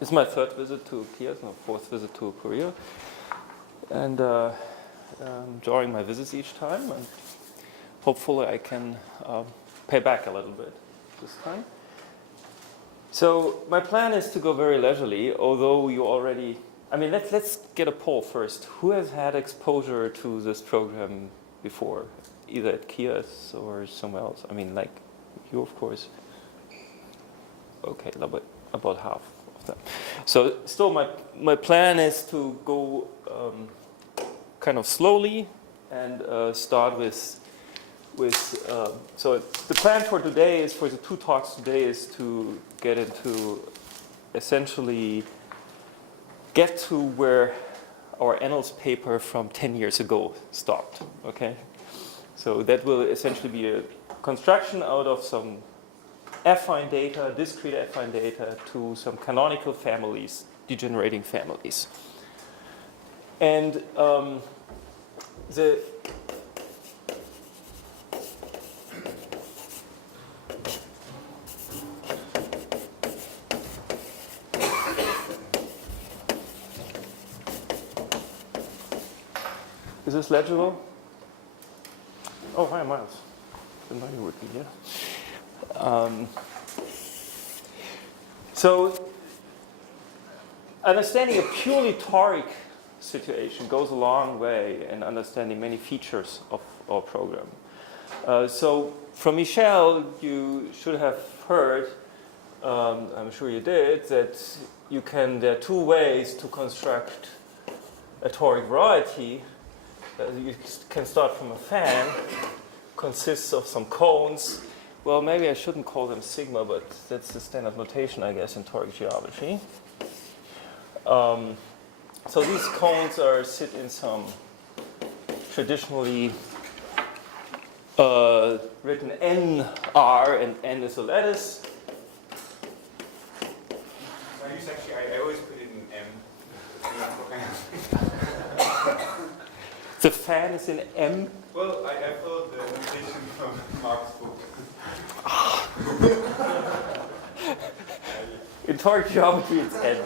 It's my third visit to KIAS, my fourth visit to Korea, and enjoying my visits each time, and hopefully I can pay back a little bit this time. So my plan is to go very leisurely, although you already, let's get a poll first. Who has had exposure to this program before, either at KIAS or somewhere else? Like you, of course. Okay, about half of them. So still my plan is to go kind of slowly and start with so the plan for today is, for the two talks today, is to get to where our annals paper from 10 years ago stopped, okay? So that will essentially be a construction out of some affine data, discrete affine data, to some canonical families, degenerating families. And is this legible? Oh, hi, Miles. Didn't know you would be here. So understanding a purely toric situation goes a long way in understanding many features of our program. So from Michel, you should have heard, I'm sure you did, that there are two ways to construct a toric variety. You can start from a fan, consists of some cones. Well, maybe I shouldn't call them sigma, but that's the standard notation, I guess, in toric geometry. So these cones sit in some traditionally written NR, and N is a lattice. I always put it in M. The fan is in M? Well, I followed the notation from Mark's book. In toric geometry, it's N.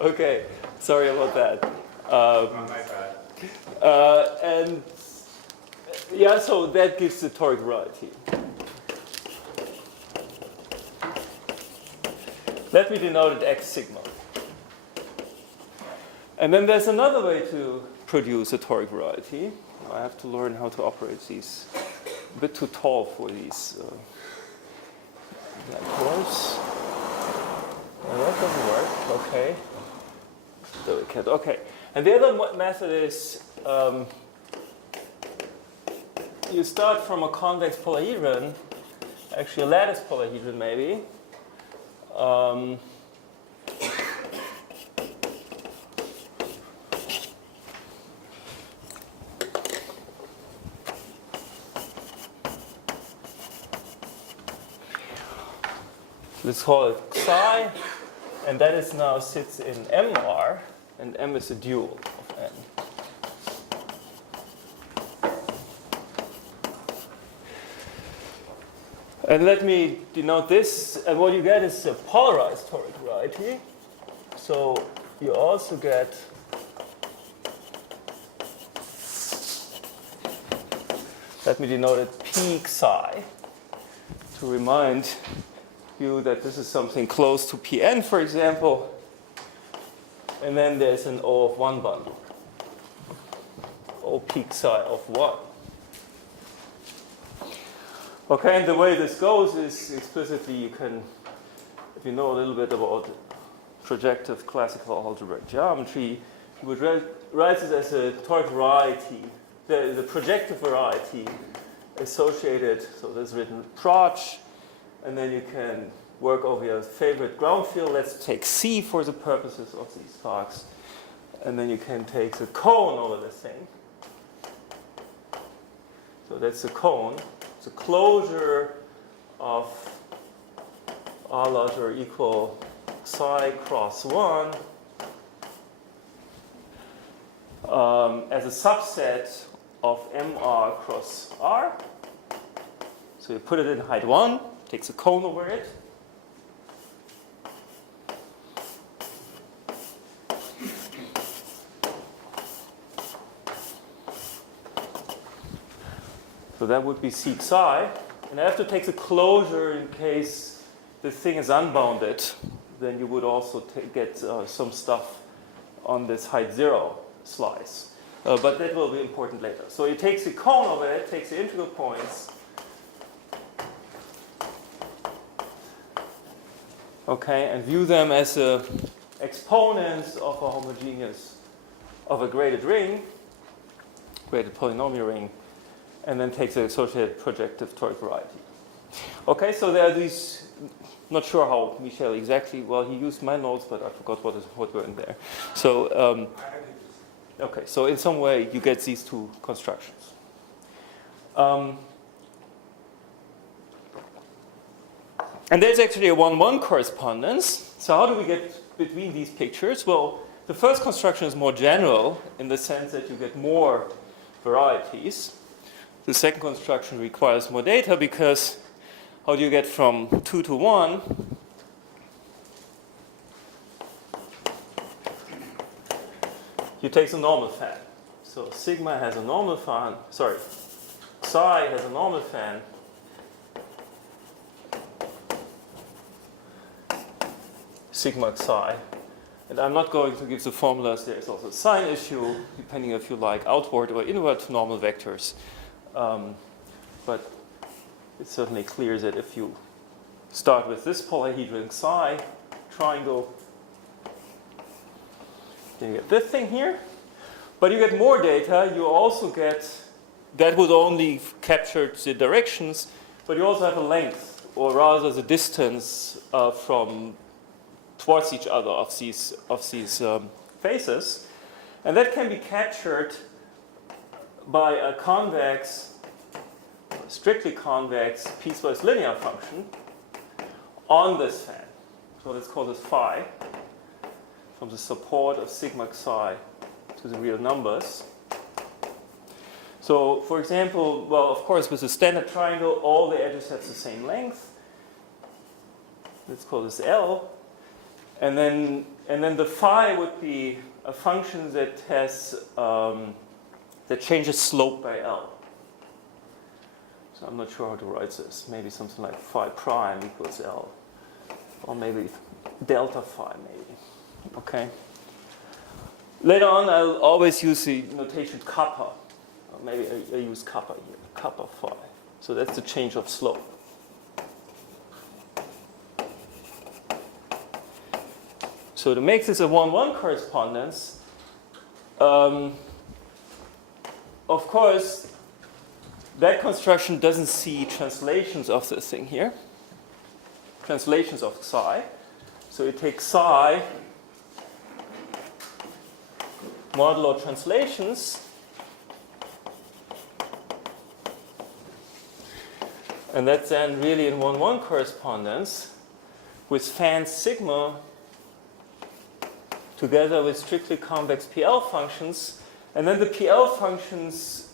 Okay, sorry about that. Not my bad. And yeah, so that gives the toric variety. Let me denote it X sigma. And then there's another way to produce a toric variety. I have to learn how to operate these. A bit too tall for these course. That doesn't work. Okay. Delicate. Okay. And the other method is you start from a convex polyhedron, actually a lattice polyhedron maybe. Let's call it psi, and that is now sits in MR, and M is a dual of N. And let me denote this, and what you get is a polarized toric variety. So you also get let me denote it P psi to remind you that this is something close to Pn, for example, and then there's an O of 1 bundle, O p psi of 1. Okay, and the way this goes is explicitly you can, if you know a little bit about projective classical algebraic geometry, you would write it as a toric variety, the projective variety associated, so there's written Proch. And then you can work over your favorite ground field. Let's take C for the purposes of these talks. And then you can take the cone over the thing. So that's the cone. It's a closure of R larger or equal psi cross 1 as a subset of MR cross R. So you put it in height 1, takes a cone over it. So that would be seek psi. And after it takes a closure in case the thing is unbounded, then you would also get some stuff on this height 0 slice. But that will be important later. So it takes the cone over it, takes the integral points. Okay, and view them as exponents of a homogeneous, of a graded ring, graded polynomial ring, and then takes the associated projective toric variety. Okay, so there are these, not sure how Michel exactly, well, he used my notes, but I forgot what were in there. So, okay, so in some way you get these two constructions. And there's actually a 1-1 correspondence. So how do we get between these pictures? Well, the first construction is more general in the sense that you get more varieties. The second construction requires more data because how do you get from 2 to 1? You take the normal fan. So sigma has a normal fan, sorry, psi has a normal fan. Sigma psi. And I'm not going to give the formulas. There's also a sign issue, depending if you like outward or inward normal vectors. But it's certainly clear that if you start with this polyhedron psi triangle, then you get this thing here. But you get more data. You also get, that would only capture the directions, but you also have a length, or rather the distance from towards each other of these faces. And that can be captured by a convex, strictly convex piecewise linear function on this fan. So let's call this phi, from the support of sigma psi to the real numbers. So for example, well, of course, with a standard triangle, all the edges have the same length. Let's call this L. And then the phi would be a function that has that changes slope by L. So I'm not sure how to write this. Maybe something like phi prime equals L, or maybe delta phi, maybe. Okay. Later on, I'll always use the notation kappa. Or maybe I use kappa here, kappa phi. So that's the change of slope. So to make this a 1-1 correspondence, of course, that construction doesn't see translations of this thing here. Translations of psi. So you take psi, modulo translations, and that's then really in 1-1 correspondence with fan sigma together with strictly convex PL functions. And then the PL functions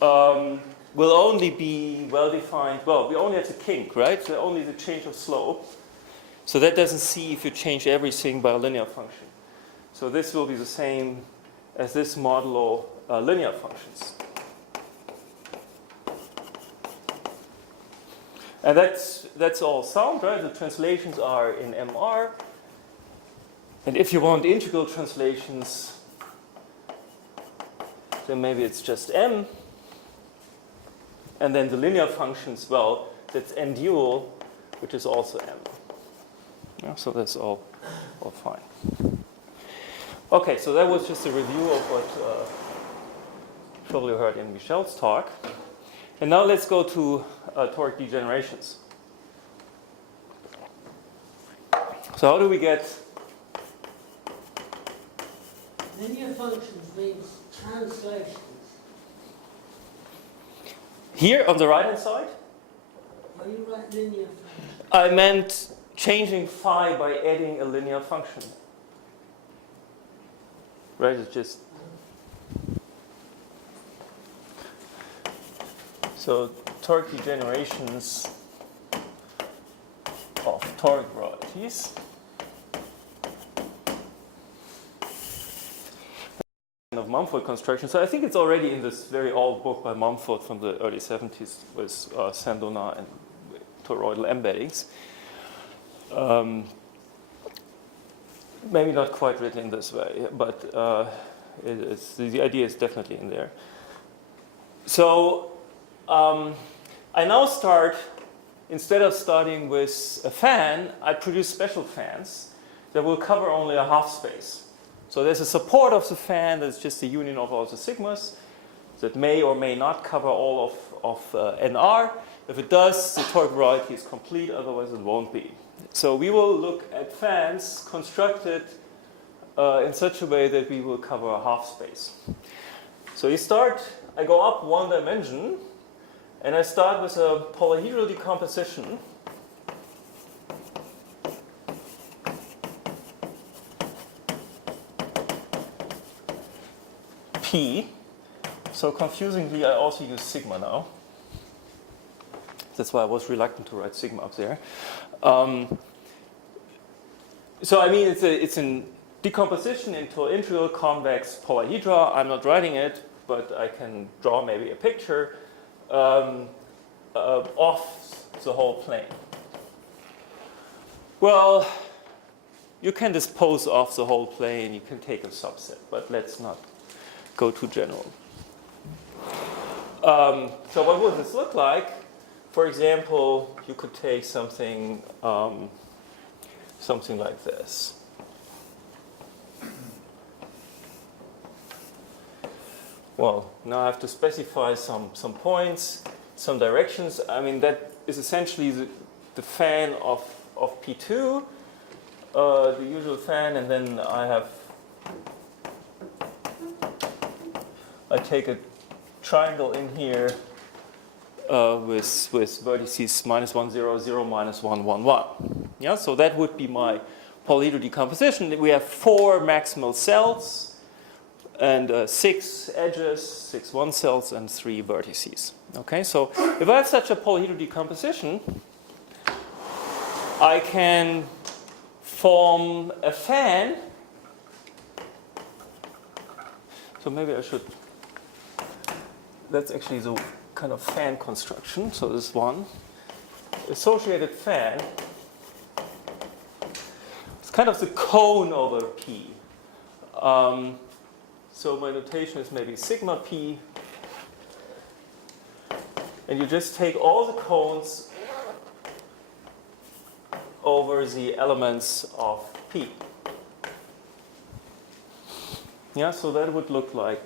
will only be well-defined. Well, we only have the kink, right? So only the change of slope. So that doesn't see if you change everything by a linear function. So this will be the same as this modulo linear functions. And that's all sound, right? The translations are in MR. And if you want integral translations, then maybe it's just M. And then the linear functions, well, that's N dual, which is also M. Yeah, so that's all fine. Okay, so that was just a review of what probably heard in Michel's talk. And now let's go to toric degenerations. So how do we get... Linear functions means translations. Here on the right-hand side? Are you right, linear functions? I meant changing phi by adding a linear function. Right, it's just... So toric degenerations of toric varieties. Of Mumford construction. So I think it's already in this very old book by Mumford from the early 70s with Sandona and toroidal embeddings. Maybe not quite written in this way, but the idea is definitely in there. So I now start, instead of starting with a fan, I produce special fans that will cover only a half space. So there's a support of the fan that's just the union of all the sigmas that may or may not cover all of NR. If it does, the toric variety is complete, otherwise it won't be. So we will look at fans constructed in such a way that we will cover a half space. So I go up one dimension, and I start with a polyhedral decomposition. P. So confusingly, I also use sigma now. That's why I was reluctant to write sigma up there. So I mean, it's a decomposition into an integral convex polyhedra. I'm not writing it, but I can draw maybe a picture of the whole plane. Well, you can dispose of the whole plane. You can take a subset, but let's not go too general. So what would this look like? For example, you could take something like this. Well, now I have to specify some points, some directions. I mean, that is essentially the fan of P2, the usual fan, and then I take a triangle in here with vertices -1, 0, 0, -1, 1, 1. Yeah, so that would be my polyhedral decomposition. We have 4 maximal cells and 6 edges, 6 one cells, and 3 vertices. Okay, so if I have such a polyhedral decomposition, I can form a fan. So maybe I should. That's actually the kind of fan construction. So this one, associated fan. It's kind of the cone over P. So my notation is maybe sigma P. And you just take all the cones over the elements of P. Yeah, so that would look like,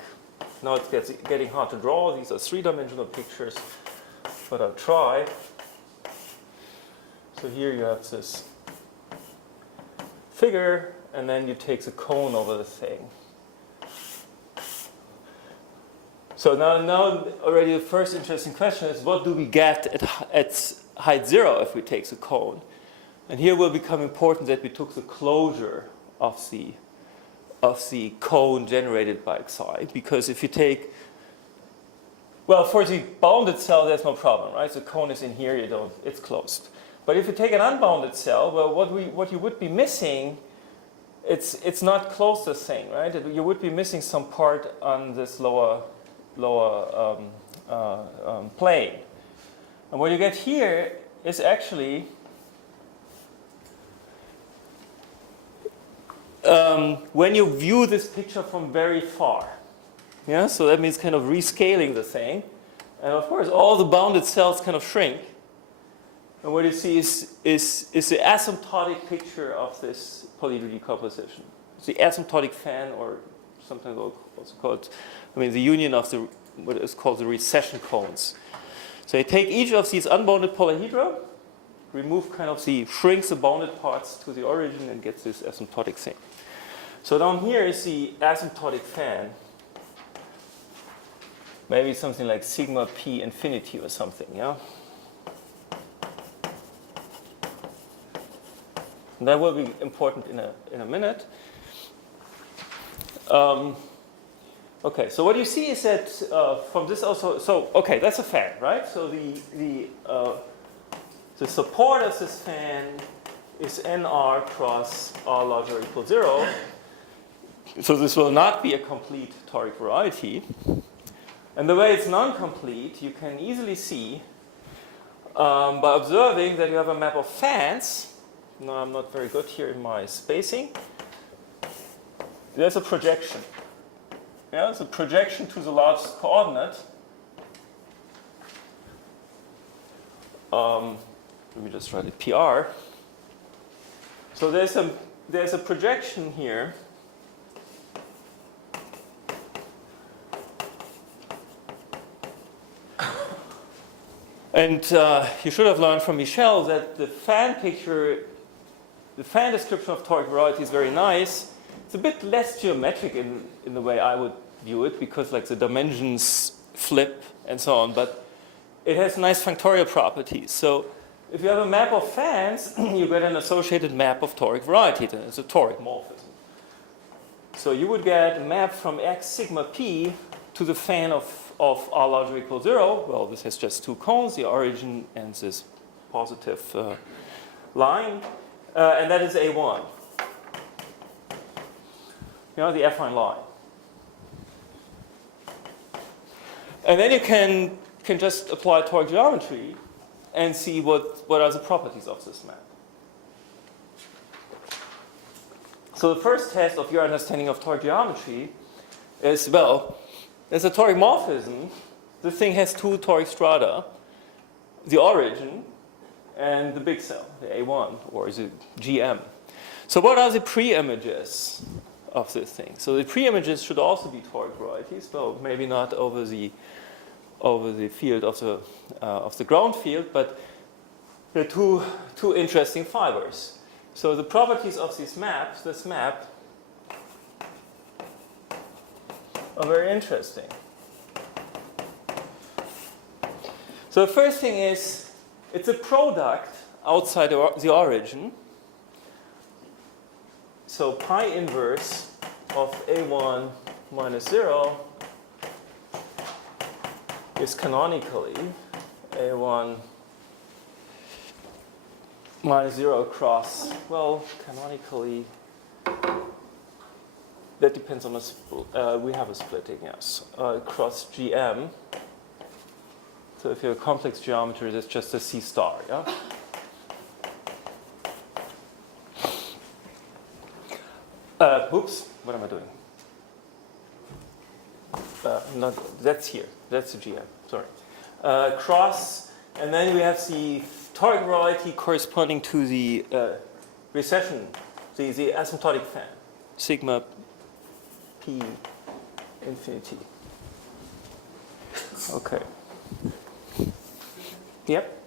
now it's getting hard to draw. These are 3-dimensional pictures, but I'll try. So here you have this figure, and then you take the cone over the thing. So now already the first interesting question is, what do we get at height 0 if we take the cone? And here will become important that we took the closure of the cone generated by Xi, because if you take, well, for the bounded cell, there's no problem, right? The cone is in here, it's closed. But if you take an unbounded cell, well, what you would be missing, it's not close the thing, right? You would be missing some part on this lower plane. And what you get here is actually when you view this picture from very far. Yeah, so that means kind of rescaling the thing. And of course, all the bounded cells kind of shrink. And what you see is the asymptotic picture of this polyhedral decomposition. It's the asymptotic fan, or sometimes also called, the union of what is called the recession cones. So you take each of these unbounded polyhedra, shrinks the bounded parts to the origin, and gets this asymptotic thing. So down here is the asymptotic fan. Maybe something like sigma P infinity or something, yeah? And that will be important in a minute. Okay, so what you see is that from this also, so okay, that's a fan, right? So the support of this fan is nr cross r larger or equal 0. So this will not be a complete toric variety. And the way it's non-complete, you can easily see by observing that you have a map of fans. No, I'm not very good here in my spacing. There's a projection. Yeah, it's a projection to the largest coordinate. Let me just write it PR. So there's a projection here. And you should have learned from Michel that the fan picture, the fan description of toric variety is very nice. It's a bit less geometric in the way I would view it, because like the dimensions flip and so on, but it has nice functorial properties. So if you have a map of fans, you get an associated map of toric variety. Then it's a toric morphism. So you would get a map from X sigma P to the fan of r larger or equal 0. Well, this has just two cones, the origin and this positive line, and that is A1. You know, the affine line. And then you can just apply toric geometry and see what are the properties of this map. So the first test of your understanding of toric geometry is, well, there's a toric morphism. The thing has two toric strata, the origin and the big cell, the A1, or is it GM. So what are the pre-images of this thing? So the pre-images should also be toric varieties, well, maybe not over the field of the ground field, but there are two interesting fibers. So the properties of this map are very interesting. So the first thing is, it's a product outside the origin. So pi inverse of A1 minus 0 is canonically A1 minus 0 across, well, canonically, that depends on we have a splitting, yes, across GM. So if you have a complex geometry, that's just a C star, yeah? Oops, what am I doing? That's here. That's the GM, sorry. Cross, and then we have the toric variety corresponding to the recession, the asymptotic fan, sigma P infinity. Okay. Yep.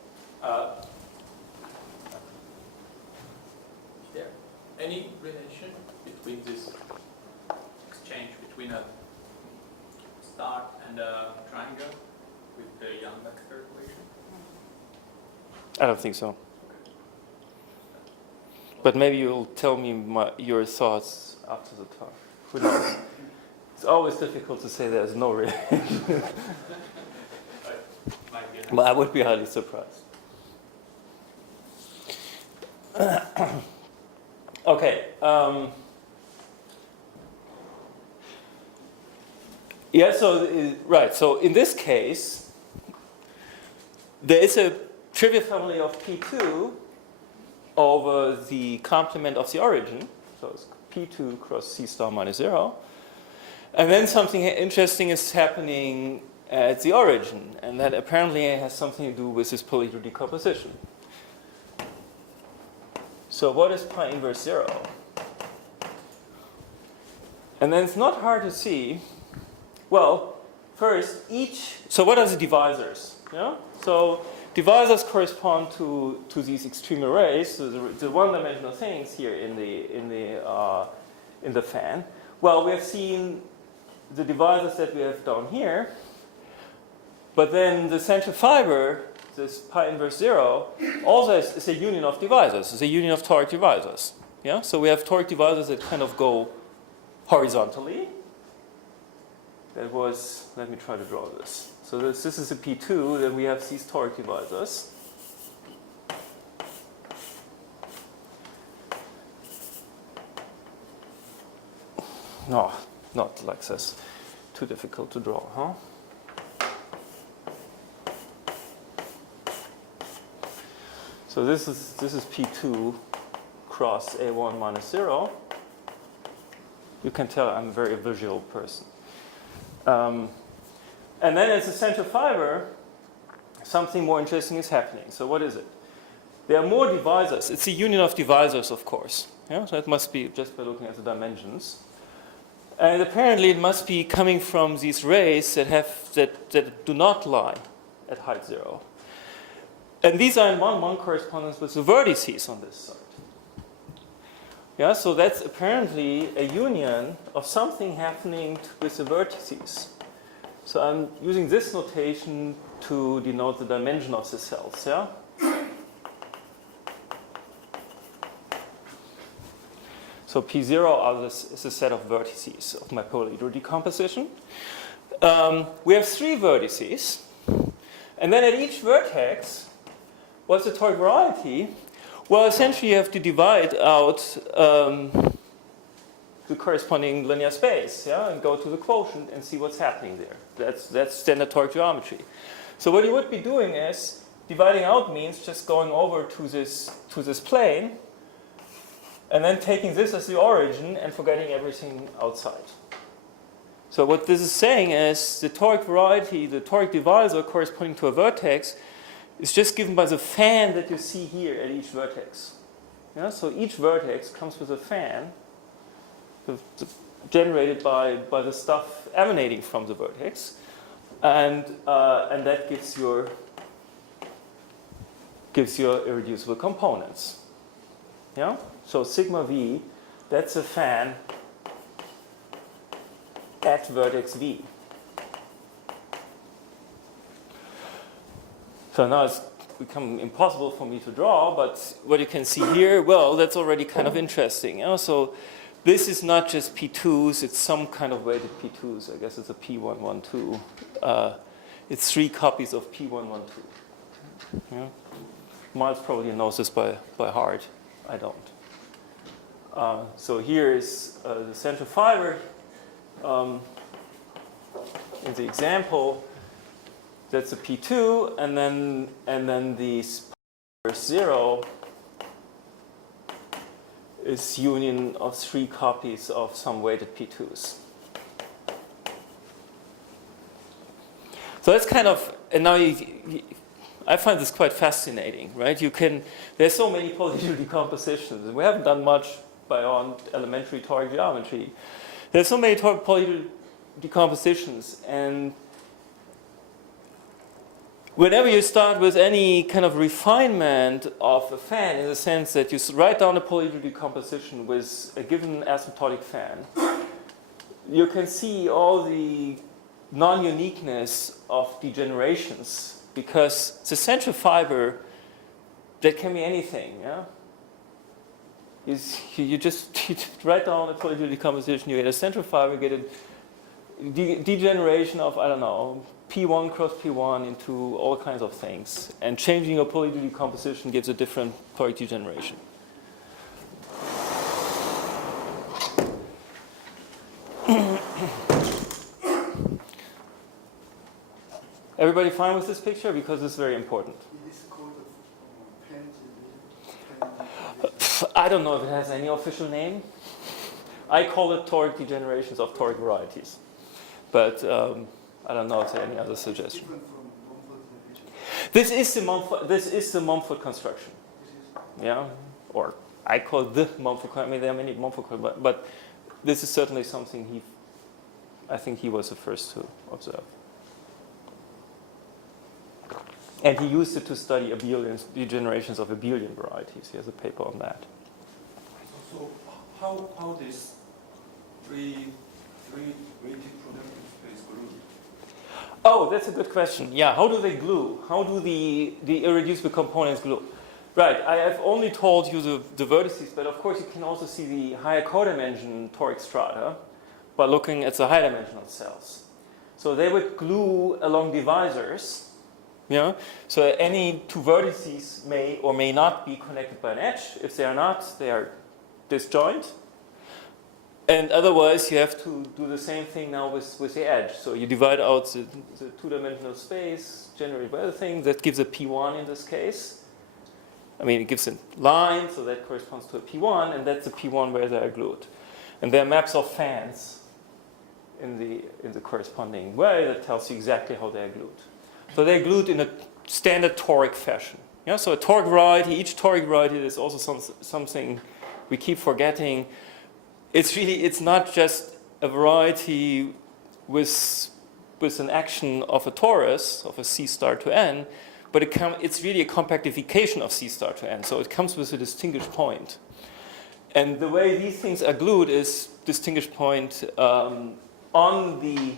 Is there any relation between this exchange between a star and a triangle with the Young-Baxter equation? I don't think so. But maybe you'll tell me your thoughts after the talk. Who knows? It's always difficult to say there's no relation. But I would be highly surprised. Okay. Yeah, so, right. So in this case, there is a trivial family of P2 over the complement of the origin. So it's P2 cross C star minus 0. And then something interesting is happening at the origin, and that apparently has something to do with this polyhedral decomposition. So what is pi inverse 0? And then it's not hard to see. Well, first, so what are the divisors? Yeah? So divisors correspond to these extreme arrays, so the one-dimensional things here in the fan. Well, we have seen the divisors that we have down here. But then the central fiber, this pi inverse 0, also is a union of divisors. It's a union of toric divisors. Yeah? So we have toric divisors that kind of go horizontally. that was, let me try to draw this. So this is a P2, then we have these toric divisors. No, not like this. Too difficult to draw, huh? So this is P2 cross A1 minus 0. You can tell I'm a very visual person. And then as a central fiber, something more interesting is happening. So what is it? There are more divisors. It's a union of divisors, of course. Yeah? So it must be just by looking at the dimensions. And apparently it must be coming from these rays that do not lie at height 0. And these are in 1-1 correspondence with the vertices on this side. Yeah, so that's apparently a union of something happening with the vertices. So I'm using this notation to denote the dimension of the cells. Yeah? So P0 is a set of vertices of my polyhedral decomposition. We have 3 vertices. And then at each vertex, what's the toric variety? Well, essentially you have to divide out the corresponding linear space, yeah, and go to the quotient and see what's happening there. That's standard toric geometry. So what you would be doing is dividing out means just going over to this plane and then taking this as the origin and forgetting everything outside. So what this is saying is the toric variety, the toric divisor corresponding to a vertex, is just given by the fan that you see here at each vertex. Yeah? So each vertex comes with a fan generated by the stuff emanating from the vertex, and that gives your irreducible components. Yeah? So sigma v, that's a fan at vertex v. So now it's become impossible for me to draw, but what you can see here, well, that's already kind of interesting. You know? So this is not just P2s, it's some kind of weighted P2s. I guess it's a P112. It's 3 copies of P112. Yeah? Miles probably knows this by heart. I don't. So here is the central fiber. In the example, that's a P2, and then the 0 is union of 3 copies of some weighted P2s. So that's kind of, and now I find this quite fascinating, right? There's so many polyhedral decompositions, and we haven't done much beyond elementary toric geometry. There's so many polyhedral decompositions, and whenever you start with any kind of refinement of a fan, in the sense that you write down a polyhedral decomposition with a given asymptotic fan, you can see all the non-uniqueness of degenerations, because the central fiber, that can be anything. Yeah? You just write down a polyhedral decomposition, you get a central fiber, you get a degeneration of, I don't know, P1 cross P1 into all kinds of things. And changing your polyhedral decomposition gives a different toric degeneration. Everybody fine with this picture? Because it's very important. It is called I don't know if it has any official name. I call it toric degenerations of toric varieties. But I don't know if there are any other suggestions. This is the Mumford construction. Yeah? Or I call it the Mumford. I mean, there are many Mumford, but this is certainly something I think he was the first to observe. And he used it to study degenerations of abelian varieties. He has a paper on that. So how this three weighted productive space glue? Oh, that's a good question. Yeah, how do they glue? How do the irreducible components glue? Right, I have only told you the vertices, but of course you can also see the higher codimension toric strata by looking at the high dimensional cells. So they would glue along divisors. Yeah. So any two vertices may or may not be connected by an edge. If they are not, they are disjoint. And otherwise, you have to do the same thing now with the edge. So you divide out the two-dimensional space generated by the thing. That gives a P1 in this case. I mean, it gives a line, so that corresponds to a P1, and that's the P1 where they are glued. And there are maps of fans in the corresponding way that tells you exactly how they are glued. So they're glued in a standard toric fashion. Yeah, so a toric variety, each toric variety is also something we keep forgetting. It's not just a variety with an action of a torus, of a C star to n, but it's really a compactification of C star to n. So it comes with a distinguished point. And the way these things are glued is distinguished point on the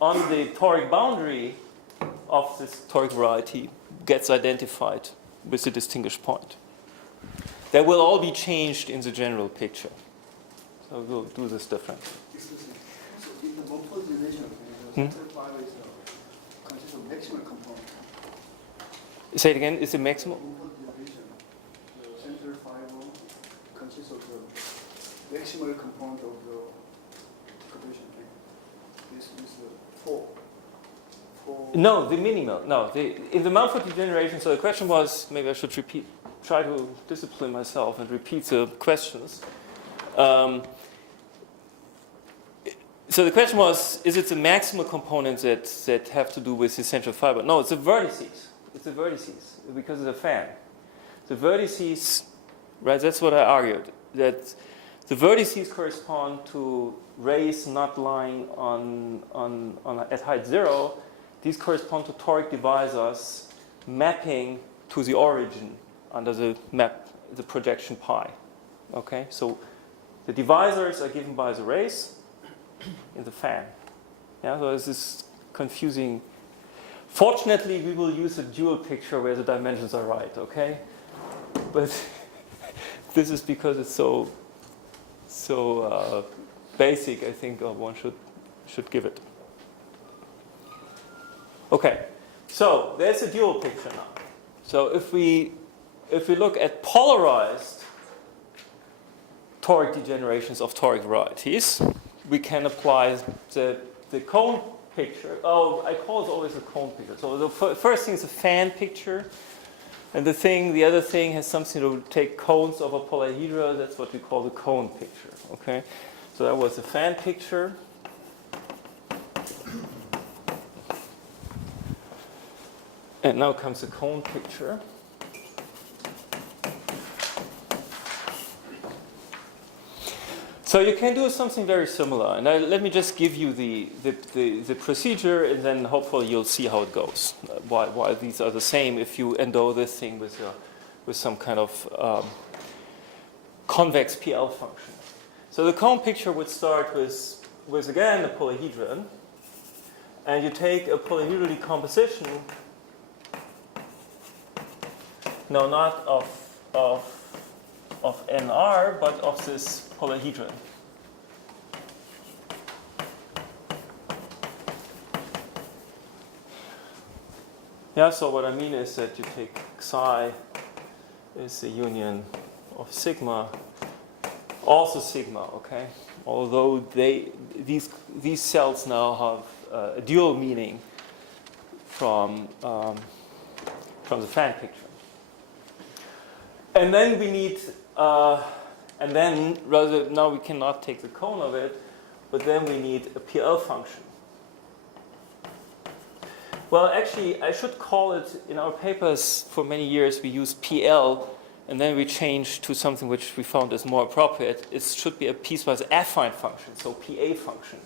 toric boundary of this toric variety gets identified with the distinguished point. They will all be changed in the general picture. So we'll do this differently. Excuse me. So in the multiple dimension, the center fiber consists of maximal component. Say it again, is the maximum? Multiple division, the center fiber consists of the maximal component of the division. This is four. No, the minimal. No, in the Mumford degeneration. So the question was, maybe I should try to discipline myself and repeat the questions. So the question was, is it the maximal components that have to do with essential fiber? No, it's the vertices. It's the vertices, because it's a fan. The vertices, right, that's what I argued, that the vertices correspond to rays not lying at height 0. These correspond to toric divisors mapping to the origin under the map, the projection pi. Okay, so the divisors are given by the rays in the fan. Yeah, so this is confusing. Fortunately, we will use a dual picture where the dimensions are right, okay? But this is because it's so basic, I think one should give it. Okay, so there's a dual picture now. So if we look at polarized toric degenerations of toric varieties, we can apply the cone picture. Oh, I call it always a cone picture. So the first thing is a fan picture, and the other thing has something to take cones of a polyhedra. That's what we call the cone picture. Okay, so that was the fan picture. And now comes the cone picture. So you can do something very similar. And let me just give you the procedure, and then hopefully you'll see how it goes. Why these are the same if you endow this thing with some kind of convex PL function. So the cone picture would start with again a polyhedron. And you take a polyhedral decomposition. No, not of NR, but of this polyhedron. Yeah, so what I mean is that you take psi is the union of sigma, also sigma, okay? Although these cells now have a dual meaning from the fan picture. And then we need, now we cannot take the cone of it, but then we need a PL function. Well, actually, I should call it, in our papers for many years, we used PL, and then we changed to something which we found is more appropriate. It should be a piecewise affine function, so PA function.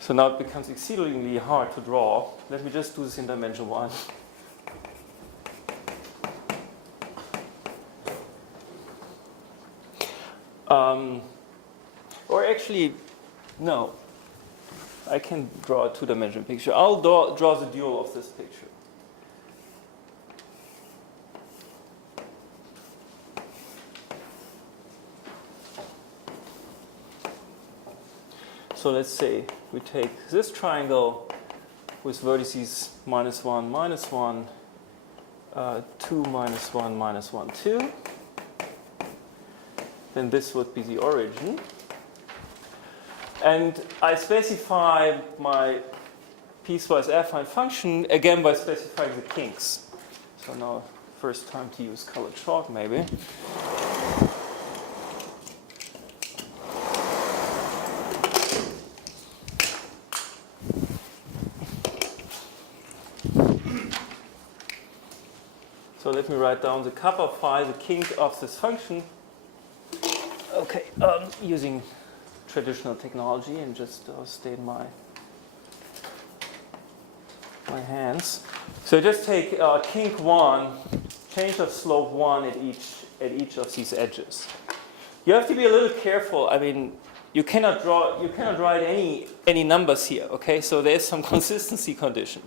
So now it becomes exceedingly hard to draw. Let me just do this in dimension 1. Or actually, no. I can draw a two-dimensional picture. I'll draw the dual of this picture. So let's say we take this triangle with vertices -1, -1, 2, -1, -1, 2. Then this would be the origin. And I specify my piecewise affine function again by specifying the kinks. So now, first time to use colored chalk maybe. So let me write down the kappa phi, the kink of this function. Okay, using traditional technology and just stain my hands. So just take kink 1, change of slope 1 at each of these edges. You have to be a little careful. I mean, you cannot write any numbers here. Okay, so there's some consistency condition.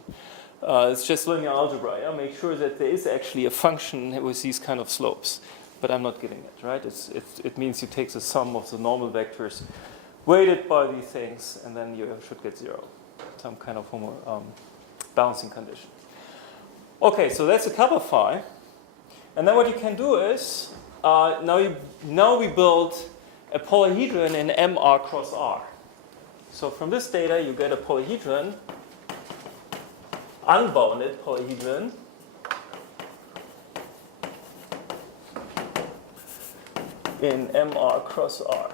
It's just linear algebra. Yeah? Make sure that there is actually a function with these kind of slopes. But I'm not getting it, right? It means you take the sum of the normal vectors weighted by these things, and then you should get 0. Some kind of balancing condition. Okay, so that's a kappa phi. And then what you can do is, now we build a polyhedron in MR cross R. So from this data, you get a polyhedron, unbounded polyhedron, in MR cross R.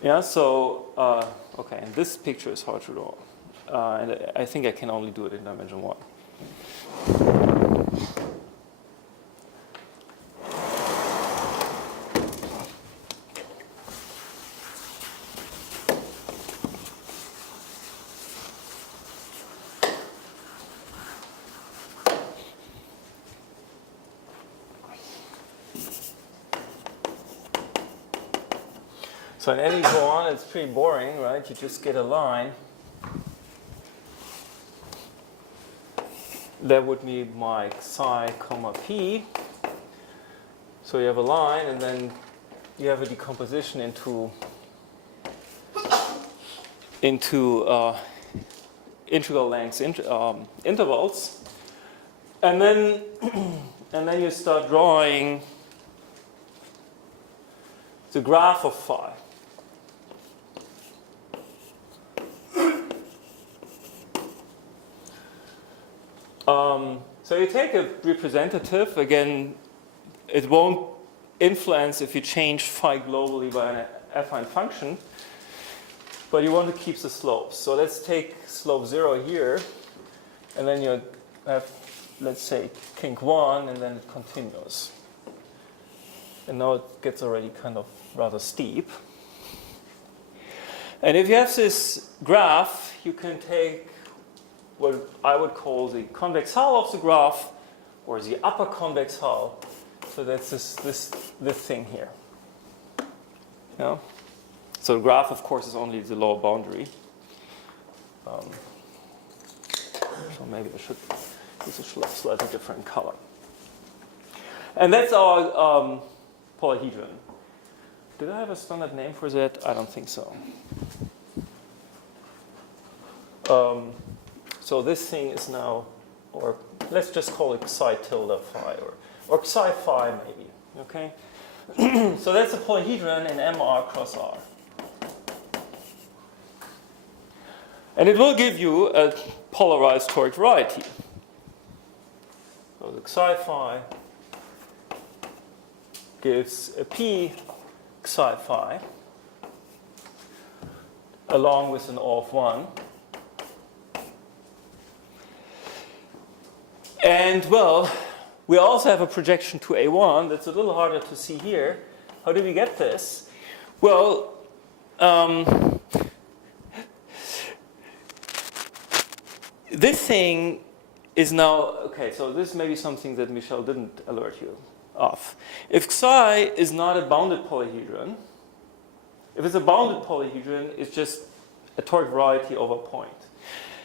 Yeah, so, okay, and this picture is hard to draw. And I think I can only do it in dimension 1. So in any one, it's pretty boring, right? You just get a line. That would be my psi comma p. So you have a line, and then you have a decomposition into integral length intervals, and then you start drawing the graph of phi. So you take a representative, again, it won't influence if you change phi globally by an affine function, but you want to keep the slopes. So let's take slope 0 here, and then you have, let's say, kink 1, and then it continues. And now it gets already kind of rather steep. And if you have this graph, you can take what I would call the convex hull of the graph, or the upper convex hull. So that's this thing here. Yeah? So the graph, of course, is only the lower boundary. So maybe I should use a slightly different color. And that's our polyhedron. Did I have a standard name for that? I don't think so. So this thing is now, or let's just call it psi tilde phi, or psi phi maybe, okay? So that's a polyhedron in MR cross R. And it will give you a polarized toric variety. So the psi phi gives a p psi phi along with an O of 1. And well, we also have a projection to A1 that's a little harder to see here. How do we get this? Well, this thing is now, okay, so this may be something that Michel didn't alert you of. If psi is not a bounded polyhedron, If it's a bounded polyhedron, it's just a toric variety over a point.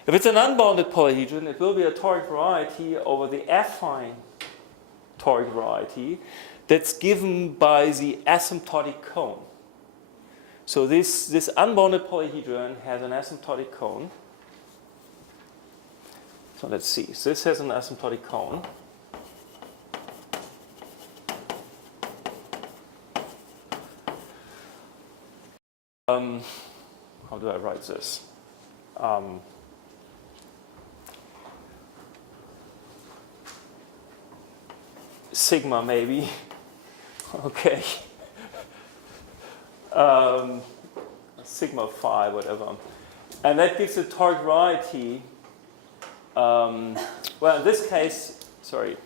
If it's an unbounded polyhedron, it will be a toric variety over the affine toric variety that's given by the asymptotic cone. So this unbounded polyhedron has an asymptotic cone. So let's see. So this has an asymptotic cone. How do I write this? Sigma maybe. Okay. Sigma phi, whatever. And that gives a toric variety. Well, in this case, sorry.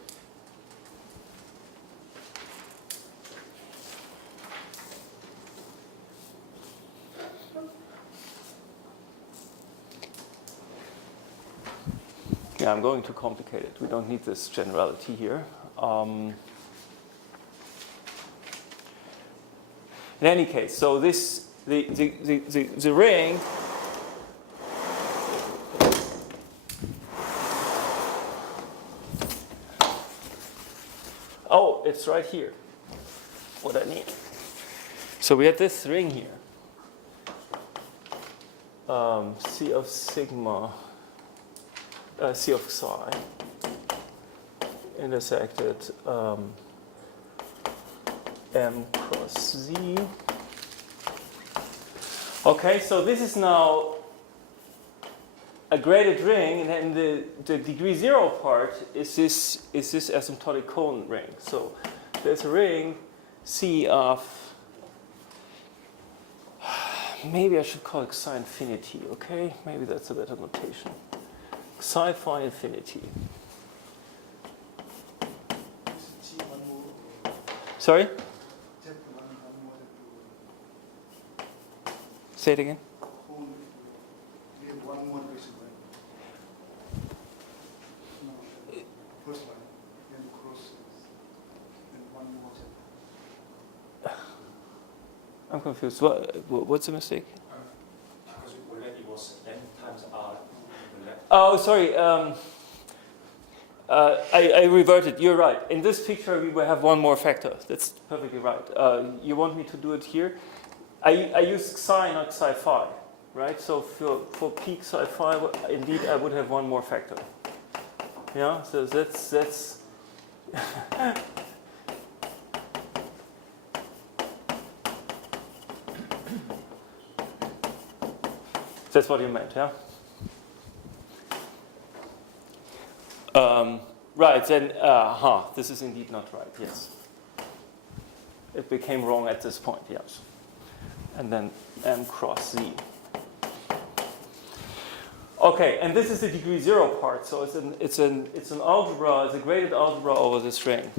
Yeah, I'm going to complicate it. We don't need this generality here. In any case, so this the ring oh, it's right here. What I need. So we have this ring here. C of sigma, C of psi intersected M cross Z. Okay, so this is now a graded ring, and then the degree 0 part is this asymptotic cone ring. So there's a ring C of, maybe I should call it psi infinity, okay? Maybe that's a better notation. Psi phi infinity. Sorry? Say it again. I'm confused. What's the mistake? Because already was n times r. Oh, sorry. I reverted. You're right. In this picture, we will have one more factor. That's perfectly right. You want me to do it here? I use psi, not psi phi, right? So for peak psi phi, indeed, I would have one more factor. Yeah. So that's. That's what you meant, yeah? Right, then, this is indeed not right, yes. It became wrong at this point, yes. And then M cross Z. Okay, and this is the degree 0 part, so it's an algebra, it's a graded algebra over this ring.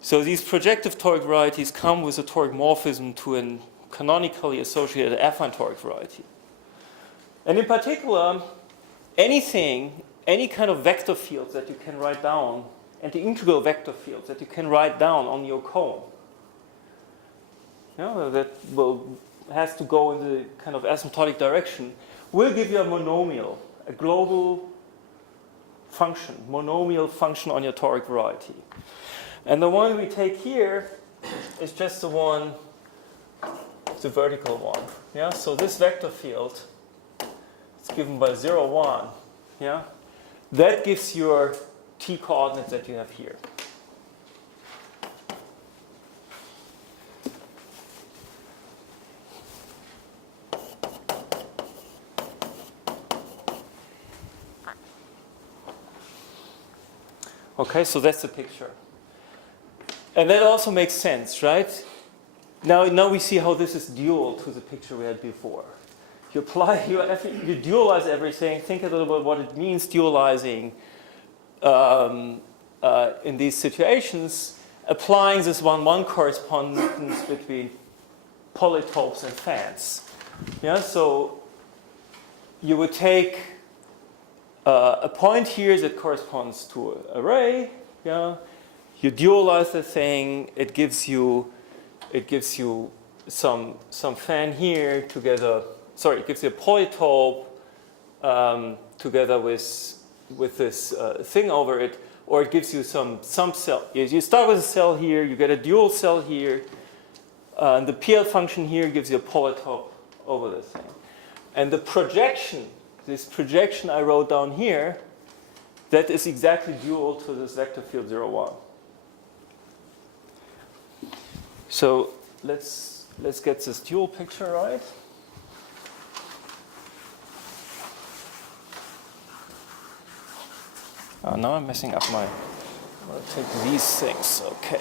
So these projective toric varieties come with a toric morphism to a canonically associated affine toric variety. And in particular, any kind of vector fields that you can write down, and the integral vector fields that you can write down on your cone, that has to go in the kind of asymptotic direction, will give you a monomial, a global function, monomial function on your toric variety. And the one we take here is just the vertical one. Yeah, so this vector field, it's given by 0, 1. Yeah? That gives your t coordinates that you have here. Okay, so that's the picture. And that also makes sense, right? Now we see how this is dual to the picture we had before. You dualize everything. Think a little bit what it means dualizing in these situations, applying this 1-1 correspondence between polytopes and fans. Yeah, so you would take a point here that corresponds to an array. Yeah, you dualize the thing. It gives you some fan here together. Sorry, it gives you a polytope together with this thing over it, or it gives you some cell. You start with a cell here, you get a dual cell here, and the PL function here gives you a polytope over the thing. And the projection, this projection I wrote down here, that is exactly dual to this vector field 0, 1. So let's get this dual picture right. Oh, now I'm messing up my. I'm going to take these things. Okay.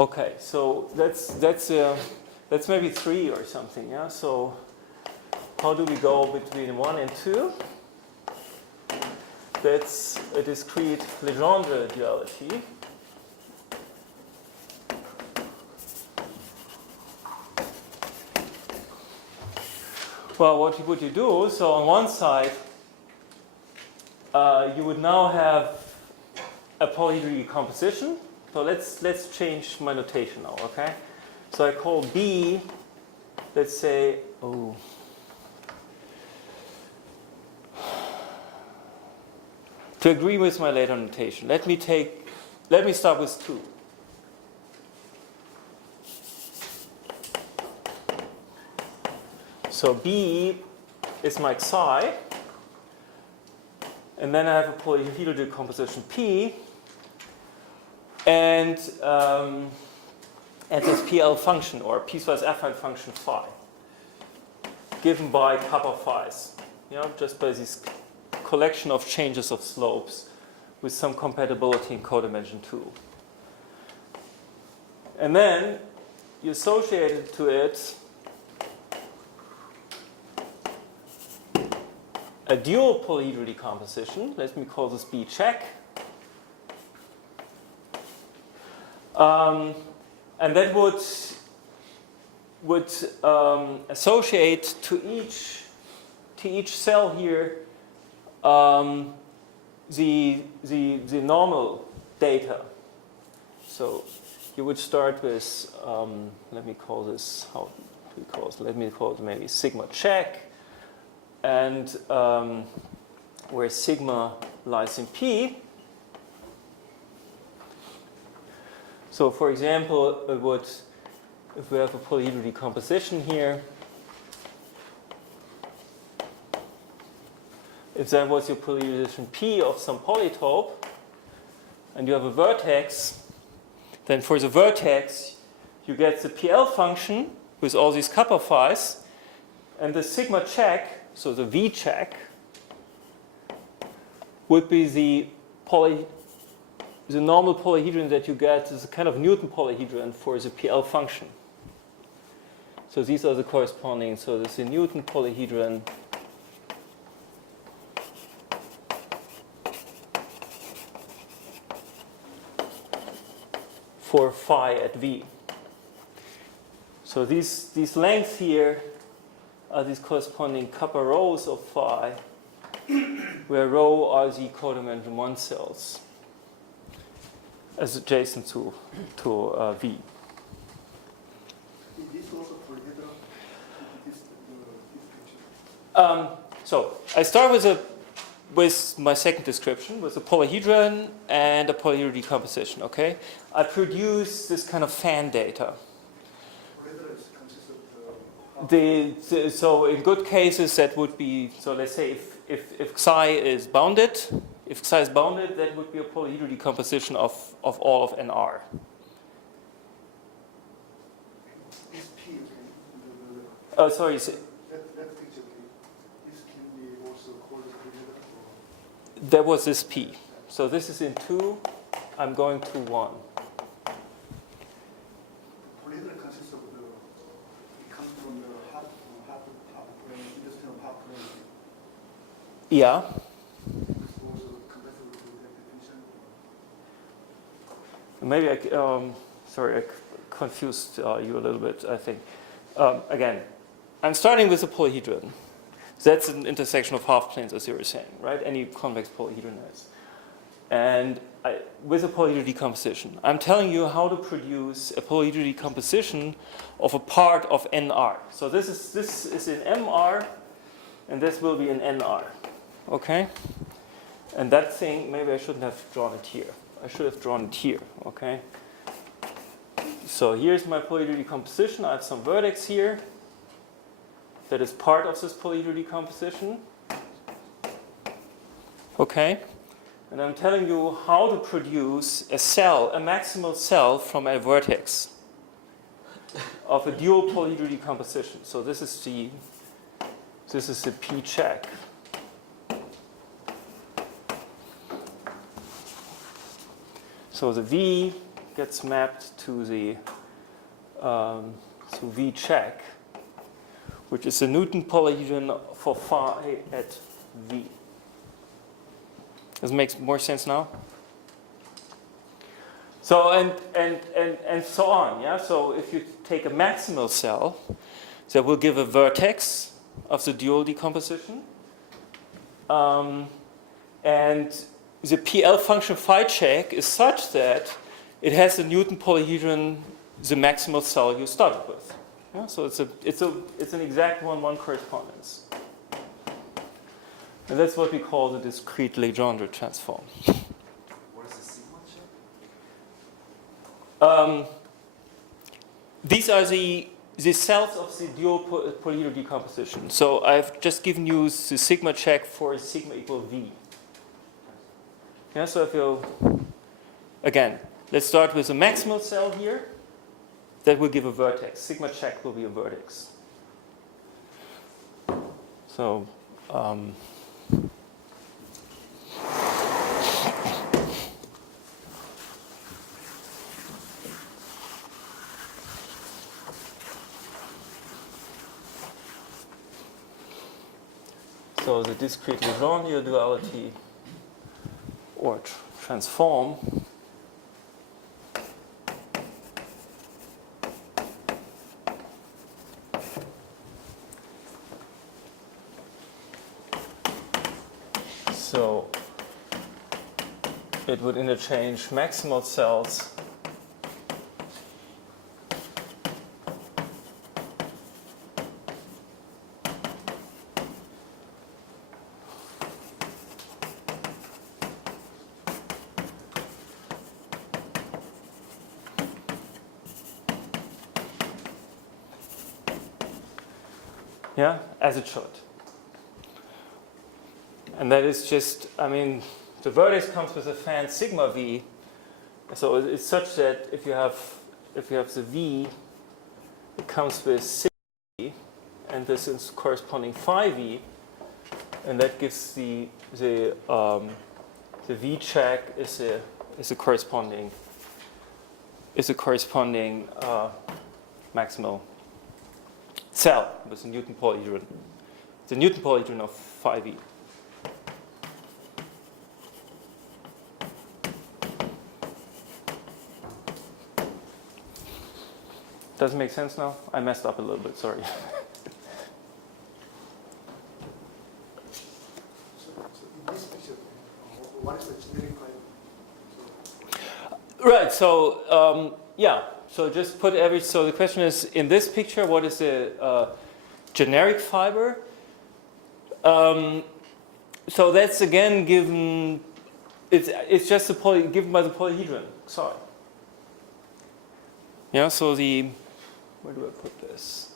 Okay, so that's maybe 3 or something, yeah. So how do we go between 1 and 2? That's a discrete Legendre duality. Well, what would you do? So on one side, you would now have a polyhedral decomposition. So let's change my notation now, okay? So I call B, let's say, oh. To agree with my later notation, let me start with 2. So B is my psi, and then I have a polyhedral decomposition P, and this PL function, or piecewise affine function phi, given by kappa phi's, just by this collection of changes of slopes with some compatibility in codimension 2. And then you associate to it a dual polyhedral decomposition. Let me call this B check. And that would associate to each cell here the normal data. So you would start with let me call this, how do we call it? Let me call it maybe sigma check, and where sigma lies in P. So for example, if we have a polyhedral decomposition here, if that was your polyhedration P of some polytope, and you have a vertex, then for the vertex, you get the PL function with all these kappa phi's, and the sigma check, so the V check, would be the normal polyhedron that you get is a kind of Newton polyhedron for the PL function. So these are the corresponding, so this is a Newton polyhedron for phi at V. So these lengths here are these corresponding kappa rows of phi, where rho are the codimension 1 cells as adjacent to V. Is this also polyhedral? This picture? So I start with my second description, with a polyhedron and a polyhedral decomposition. Okay, I produce this kind of fan data. Polyhedral consists of So in good cases that would be, so let's say if psi is bounded, that would be a polyhedral decomposition of all of NR. this P, okay? Oh, sorry. That picture, okay? This can be also called polyhedral. There was this P. So this is in 2. I'm going to 1. Polyhedral consists of it comes from the half plane, industrial half plane. Yeah. It's also compatible with that definition. Maybe I confused you a little bit, I think. Again, I'm starting with a polyhedron. That's an intersection of half planes, as you were saying, right? Any convex polyhedron is. And with a polyhedral decomposition, I'm telling you how to produce a polyhedral decomposition of a part of NR. So this is in MR, and this will be in NR. Okay? And that thing, maybe I shouldn't have drawn it here. I should have drawn it here. Okay? So here's my polyhedral decomposition. I have some vertex here that is part of this polyhedral decomposition. Okay? And I'm telling you how to produce a cell, a maximal cell from a vertex of a dual polyhedral decomposition. So this is the P check. So the V gets mapped to the V check, which is the Newton polyhedron for phi at V. Does it make more sense now? So and so on, yeah. So if you take a maximal cell, that will give a vertex of the dual decomposition, and the PL function phi check is such that it has the Newton polyhedron, the maximal cell you started with. Yeah? So it's an exact 1-1 correspondence. And that's what we call the discrete Legendre transform. What is the sigma check? These are the cells of the dual polyhedral decomposition. So I've just given you the sigma check for sigma equal V. Yeah, so if you, again, let's start with a maximal cell here. That will give a vertex. Sigma check will be a vertex. So, so the discrete Legendre duality or transform so it would interchange maximal cells yeah, as it should. And that is just, I mean, the vertex comes with a fan sigma V. So it's such that if you have the V, it comes with sigma V, and this is corresponding phi V, and that gives the V check is a corresponding maximal cell with a Newton polyhedron. The Newton polyhedron of phi V. Does it make sense now? I messed up a little bit, sorry. So in this picture, what is the generic fiber? Right, so yeah, so just put so the question is, in this picture, what is the generic fiber? So that's again given, it's just given by the polyhedron, sorry. Yeah, so where do I put this?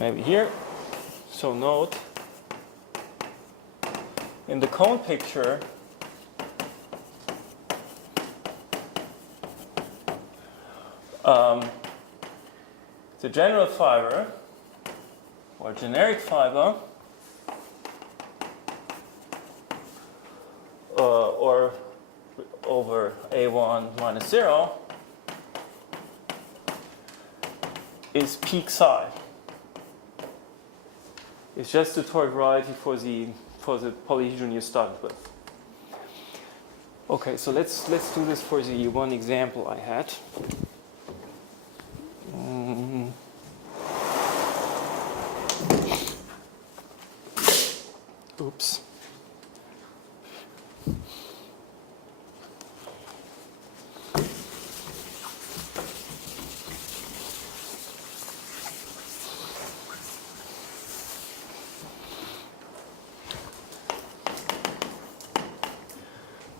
Maybe here. So note, in the cone picture, the general fiber or generic fiber or over A1 minus 0 is peak psi. It's just the toric variety for the polyhedron you started with. Okay, so let's do this for the one example I had.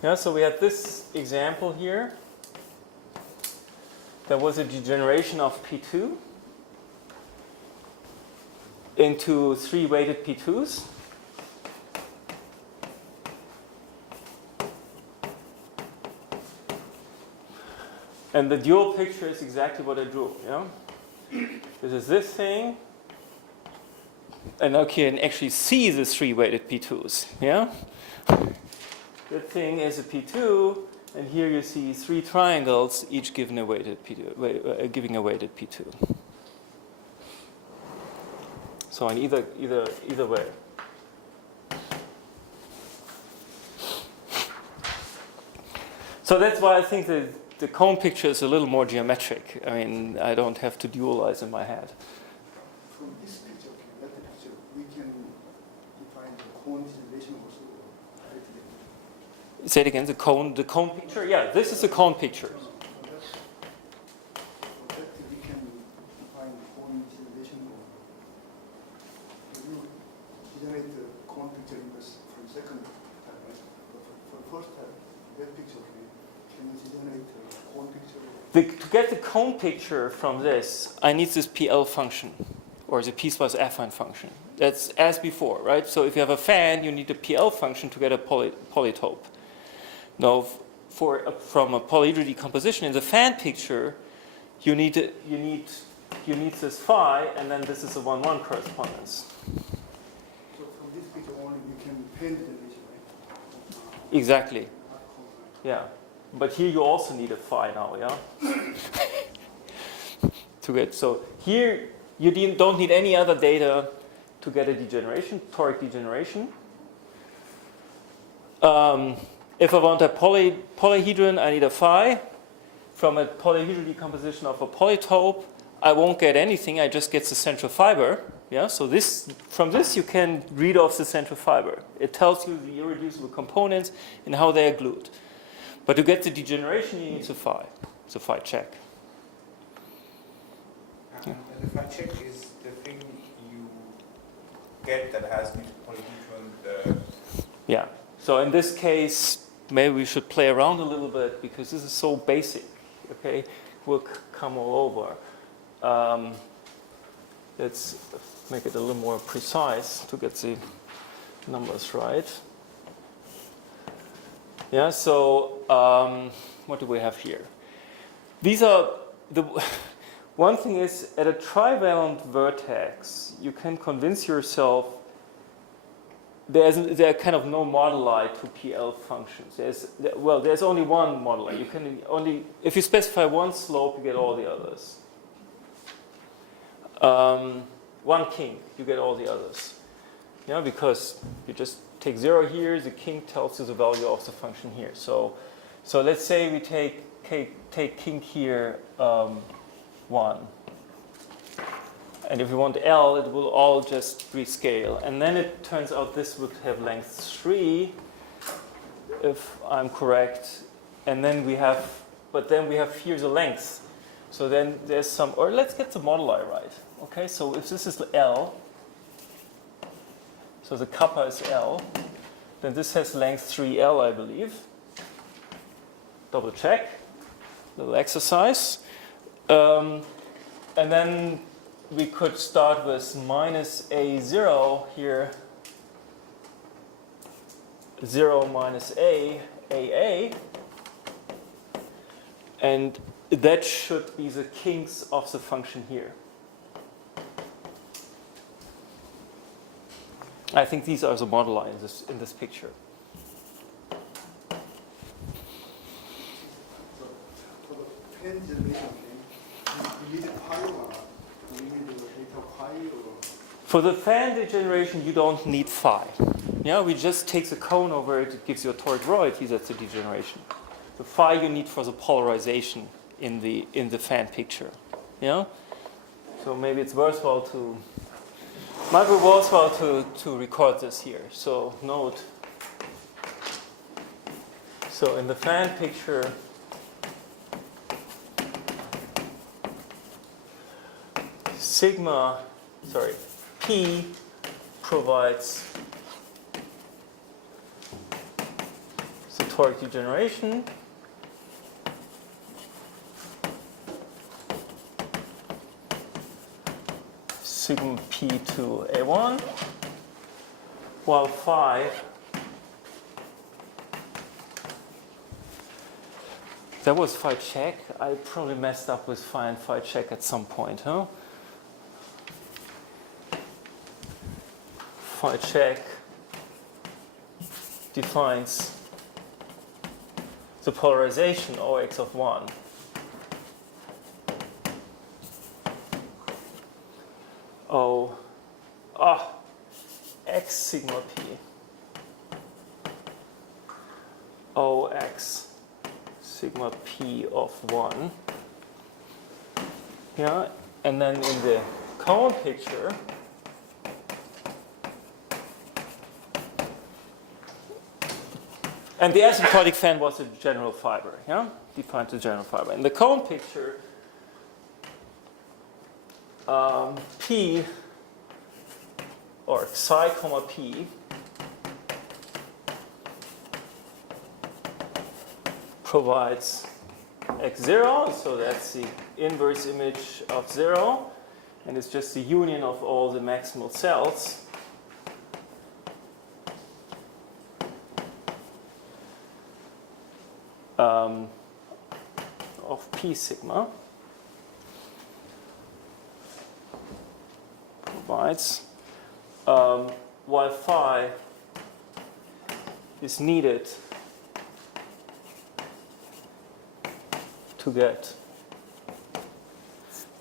Yeah, so we had this example here. There was a degeneration of P2 into 3 weighted P2s. And the dual picture is exactly what I drew. Yeah? This is this thing. And now you can actually see the 3 weighted P2s. Yeah? That thing is a P2, and here you see 3 triangles, each given a weighted P2, giving a weighted P2. So in either way. So that's why I think the cone picture is a little more geometric. I mean, I don't have to dualize in my head. From this picture, that picture, we can define the cone degeneration also. Say it again, the cone picture? Yeah, this is a cone picture. For that, we can define cone degeneration. You generate the cone picture in this from second type, right? But for the first type, that picture, can you generate the cone picture? To get the cone picture from this, I need this PL function, or the piecewise affine function. That's as before, right? So if you have a fan, you need a PL function to get a polytope. Now, from a polyhedral decomposition in the fan picture, you need this phi, and then this is a 1-1 correspondence. So from this picture only, we can paint the relation, right? Exactly. Yeah. But here you also need a phi now, yeah? To get, so here you don't need any other data to get a degeneration, toric degeneration. If I want a polyhedron, I need a phi. From a polyhedral decomposition of a polytope, I won't get anything, I just get the central fiber. Yeah, so from this you can read off the central fiber. It tells you the irreducible components and how they are glued. But to get the degeneration, you need the phi. It's a phi check. And the phi check is the thing you get that has polyhedron. Yeah. So in this case, maybe we should play around a little bit because this is so basic. Okay, we'll come all over. Let's make it a little more precise to get the numbers right. Yeah. So what do we have here? These are the. One thing is, at a trivalent vertex, you can convince yourself there are kind of no moduli to PL functions. There's only one moduli. You can only, if you specify one slope, you get all the others. One kink, you get all the others. Yeah, because you just take 0 here, the kink tells you the value of the function here. So let's say we take kink here 1. And if you want L, it will all just rescale. And then it turns out this would have length 3, if I'm correct. And then we have here the length. So then there's some, or let's get the moduli right. Okay, so if this is L, so the kappa is L, then this has length 3L, I believe. Double check, little exercise. And then we could start with minus A0 here, 0 minus A, AA, and that should be the kinks of the function here. I think these are the moduli in this picture. So for the pen generation, you need a pi or not? Do you need the theta pi or? For the fan degeneration, you don't need phi. Yeah, we just take the cone over it, it gives you a toric royalty, that's the degeneration. The phi you need for the polarization in the fan picture. Yeah? So maybe it's worthwhile to record this here. So note. So in the fan picture, P So toric degeneration sigma p to A1, while phi, that was phi check. I probably messed up with phi and phi check at some point, huh? Phi check defines the polarization OX of 1. X sigma p OX sigma p of 1. Yeah, and then in the cone picture, and the asymptotic fan was a general fiber, yeah? Defined as general fiber. In the cone picture, P or psi comma P provides x0, so that's the inverse image of 0, and it's just the union of all the maximal cells. Of P sigma provides, while phi is needed to get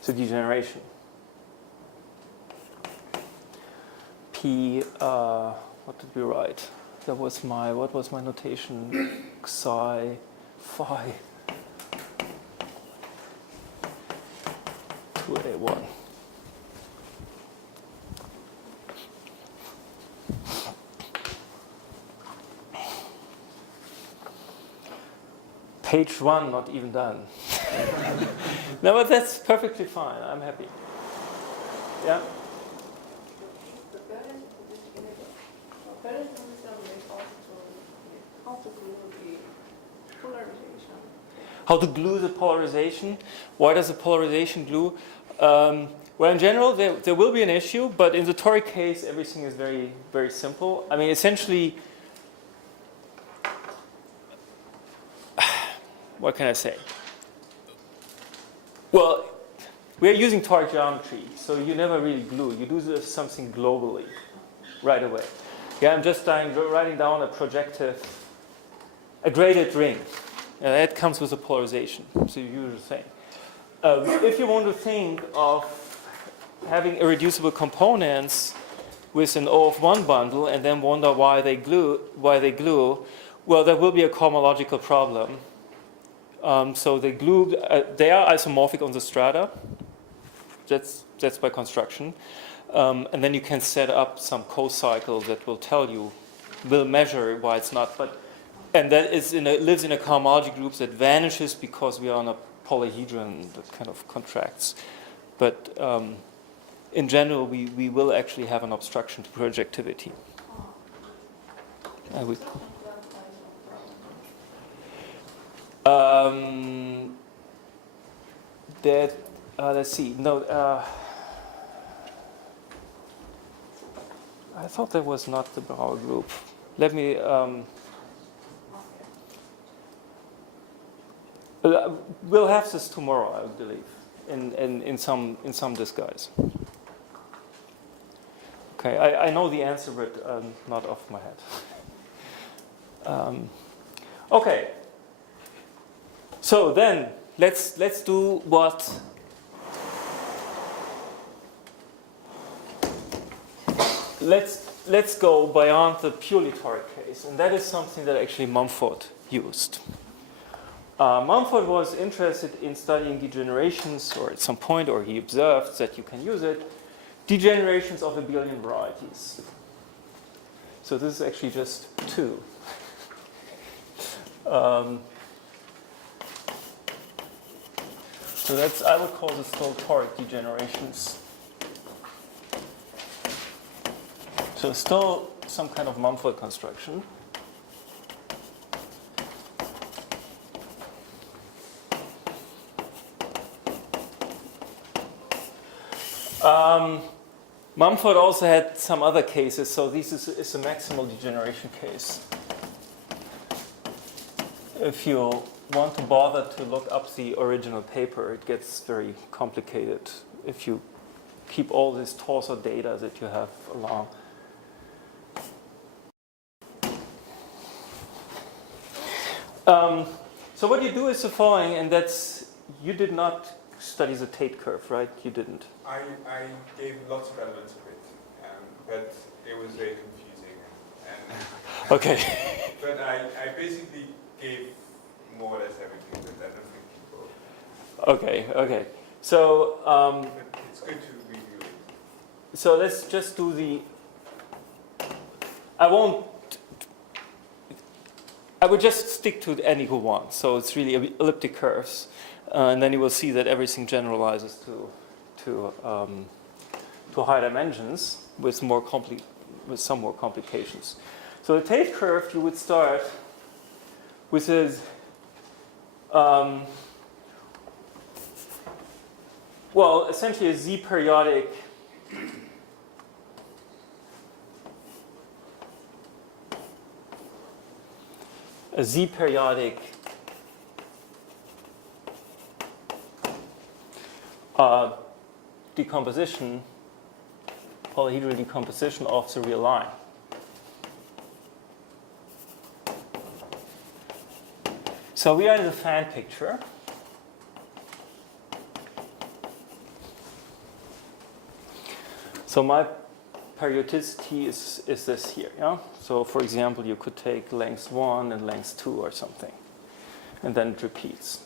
to degeneration. P, what did we write? That was my, what was my notation? Psi, phi to A1. Page 1 not even done. No, but that's perfectly fine. I'm happy. Yeah? The balance how to glue the polarization. How to glue the polarization? Why does the polarization glue? Well, in general, there will be an issue, but in the toric case, everything is very, very simple. I mean, essentially, what can I say? Well, we are using toric geometry, so you never really glue. You do something globally right away. Yeah, I'm just writing down a projective, a graded ring. That comes with a polarization, so you use the thing. If you want to think of having irreducible components with an O of 1 bundle and then wonder why they glue, well, there will be a cohomological problem. So they are isomorphic on the strata. That's by construction. And then you can set up some co-cycle that will tell you, will measure why it's not. And that lives in a cohomology group that vanishes because we are on a polyhedron that kind of contracts. But in general, we will actually have an obstruction to projectivity. Let's see. No, I thought that was not the Brauer group. Let me. We'll have this tomorrow, I believe, in some disguise. Okay, I know the answer, but not off my head. Okay. So then let's do what. Let's go beyond the purely toric case, and that is something that actually Mumford used. Mumford was interested in studying degenerations, or at some point, or he observed that you can use it, degenerations of abelian varieties. So this is actually just 2. So that's, I would call this still toric degenerations. So still some kind of Mumford construction. Mumford also had some other cases, so this is a maximal degeneration case. If you want to bother to look up the original paper, it gets very complicated if you keep all this torso data that you have along. So what you do is the following, and that's, you did not study the Tate curve, right? You didn't. I gave lots of elements of it, but it was very confusing. And Okay. but I basically gave more or less everything, but I don't think people. Okay. So But it's good to review it. so let's just do the. I would just stick to the n equal 1. So it's really elliptic curves, and then you will see that everything generalizes to higher dimensions with some more complications. So the Tate curve, you would start with this. Well, essentially a Z periodic decomposition, polyhedral decomposition of the real line. So we are in the fan picture. So my periodicity is this here, yeah? So for example, you could take length 1 and length 2 or something, and then it repeats.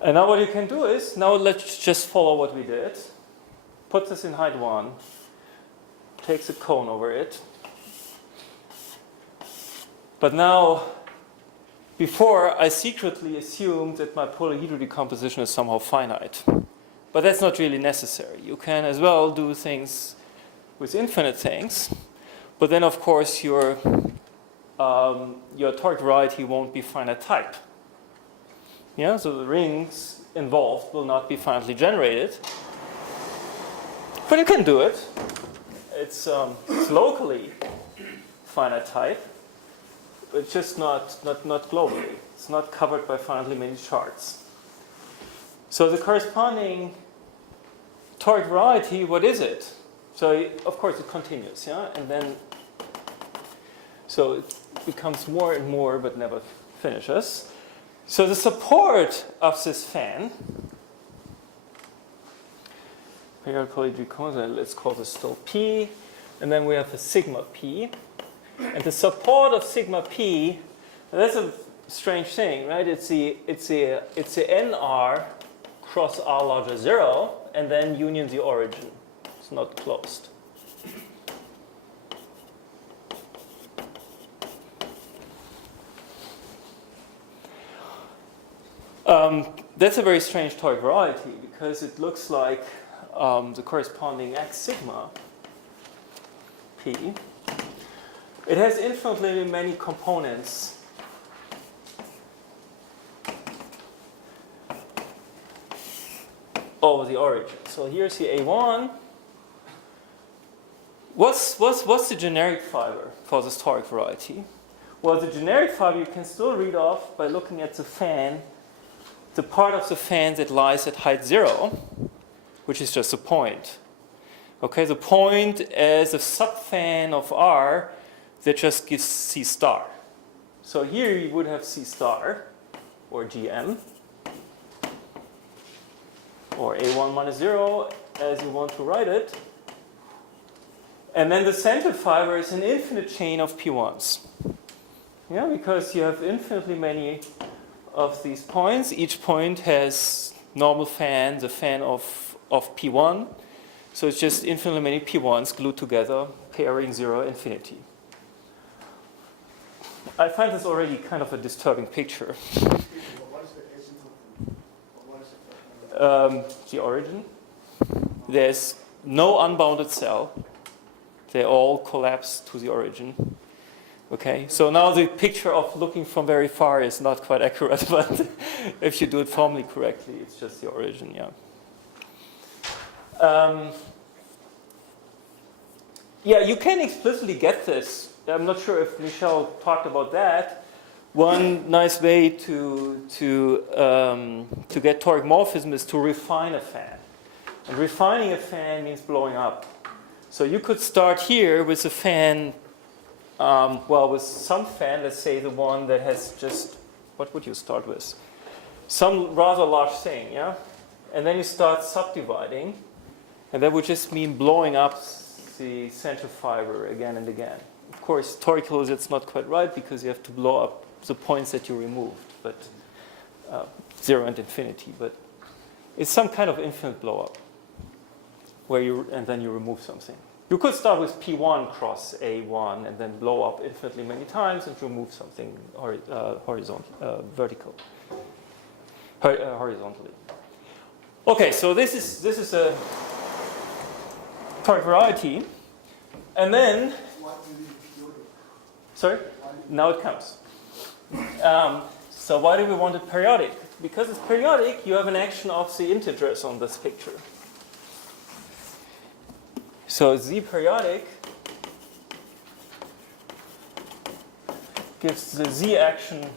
And now what you can do is, now let's just follow what we did. Put this in height 1, takes a cone over it. But now, before I secretly assumed that my polyhedral decomposition is somehow finite. But that's not really necessary. You can as well do things with infinite things, but then of course your toric variety won't be finite type. Yeah, so the rings involved will not be finitely generated. But you can do it. It's locally finite type, but just not globally. It's not covered by finitely many charts. So the corresponding toric variety, what is it? So of course it continues, yeah, and then so it becomes more and more, but never finishes. So the support of this fan, let's call this still P, and then we have a sigma P, and the support of sigma P, that's a strange thing, right? It's the NR cross R larger 0, and then union the origin. It's not closed. That's a very strange toric variety because it looks like the corresponding X sigma P. It has infinitely many components over the origin. So here's the A1. What's the generic fiber for this toric variety? Well, the generic fiber you can still read off by looking at the fan, the part of the fan that lies at height 0, which is just a point. Okay, the point is a subfan of R that just gives C star. So here you would have C star, or GM, or A1 minus 0, as you want to write it. And then the center fiber is an infinite chain of P1s. Yeah, because you have infinitely many of these points. Each point has normal fan, the fan of P1. So it's just infinitely many P1s glued together, pairing 0, infinity. I find this already kind of a disturbing picture. The origin. There's no unbounded cell. They all collapse to the origin. Okay, so now the picture of looking from very far is not quite accurate, but if you do it formally correctly, it's just the origin, yeah. Yeah, you can explicitly get this. I'm not sure if Michel talked about that. One nice way to get toric morphism is to refine a fan. And refining a fan means blowing up. So you could start here with a fan, with some fan, let's say the one that has just, what would you start with? Some rather large thing, yeah? And then you start subdividing, and that would just mean blowing up the central fiber again and again. Of course, torically it's not quite right because you have to blow up the points that you removed, but 0 and infinity. But it's some kind of infinite blow up, and then you remove something. You could start with P1 cross A1 and then blow up infinitely many times and remove something horizontally. Okay, so this is a toric variety, and then sorry, now it comes. So why do we want it periodic? Because it's periodic, you have an action of the integers on this picture. So Z periodic gives the Z action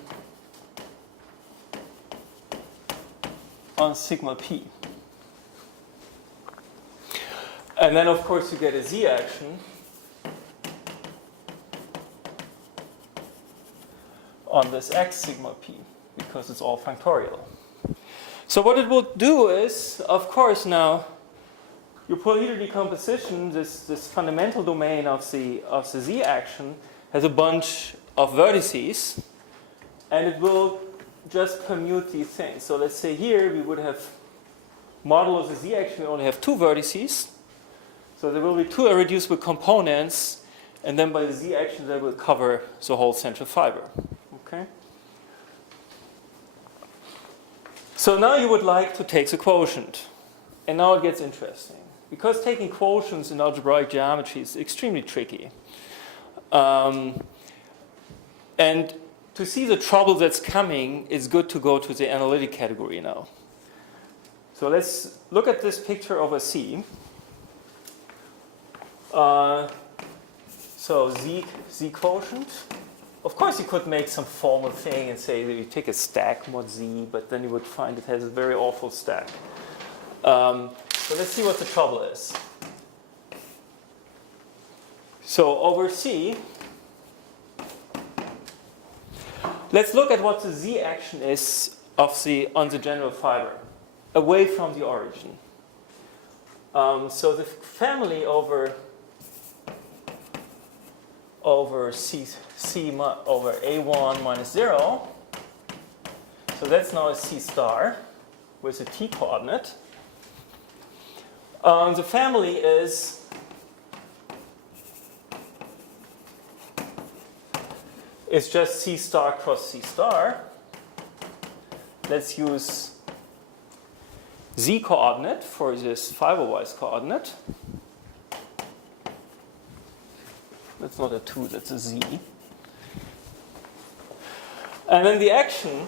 on sigma P. And then, of course, you get a Z action on this X sigma P, because it's all functorial. So what it will do is, of course, now your polyhedral decomposition, this fundamental domain of the Z action, has a bunch of vertices, and it will just commute these things. So let's say here we would have modulo the Z action, we only have 2 vertices. So there will be 2 irreducible components, and then by the Z action that will cover the whole central fiber. Okay? So now you would like to take the quotient. And now it gets interesting. Because taking quotients in algebraic geometry is extremely tricky. And to see the trouble that's coming, it's good to go to the analytic category now. So let's look at this picture of a C. So Z quotient. Of course, you could make some formal thing and say that you take a stack mod Z, but then you would find it has a very awful stack. So let's see what the trouble is. So over C, let's look at what the Z action is on the general fiber, away from the origin. So the family over C over A1 minus 0, so that's now a C star with a T coordinate. The family is just C star cross C star. Let's use Z coordinate for this fiber-wise coordinate. That's not a 2, that's a Z. And then the action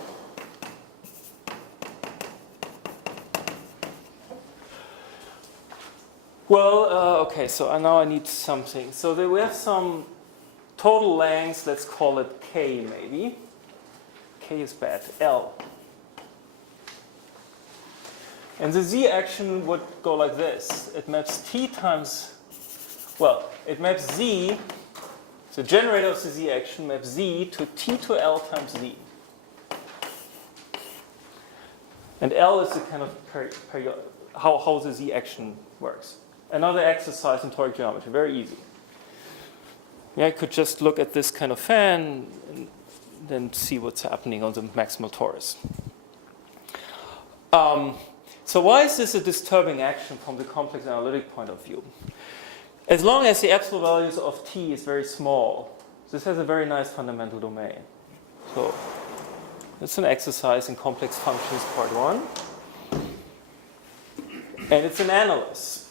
okay, so now I need something. So there we have some total length, let's call it K maybe. K is bad, L. And the Z action would go like this. It maps T times, it maps Z, the generator of the Z action maps Z to T to L times Z. And L is the kind of how the Z action works. Another exercise in toric geometry, very easy. Yeah, I could just look at this kind of fan and then see what's happening on the maximal torus. So why is this a disturbing action from the complex analytic point of view? As long as the absolute values of T is very small, this has a very nice fundamental domain. So it's an exercise in complex functions, part 1. And it's an analysis.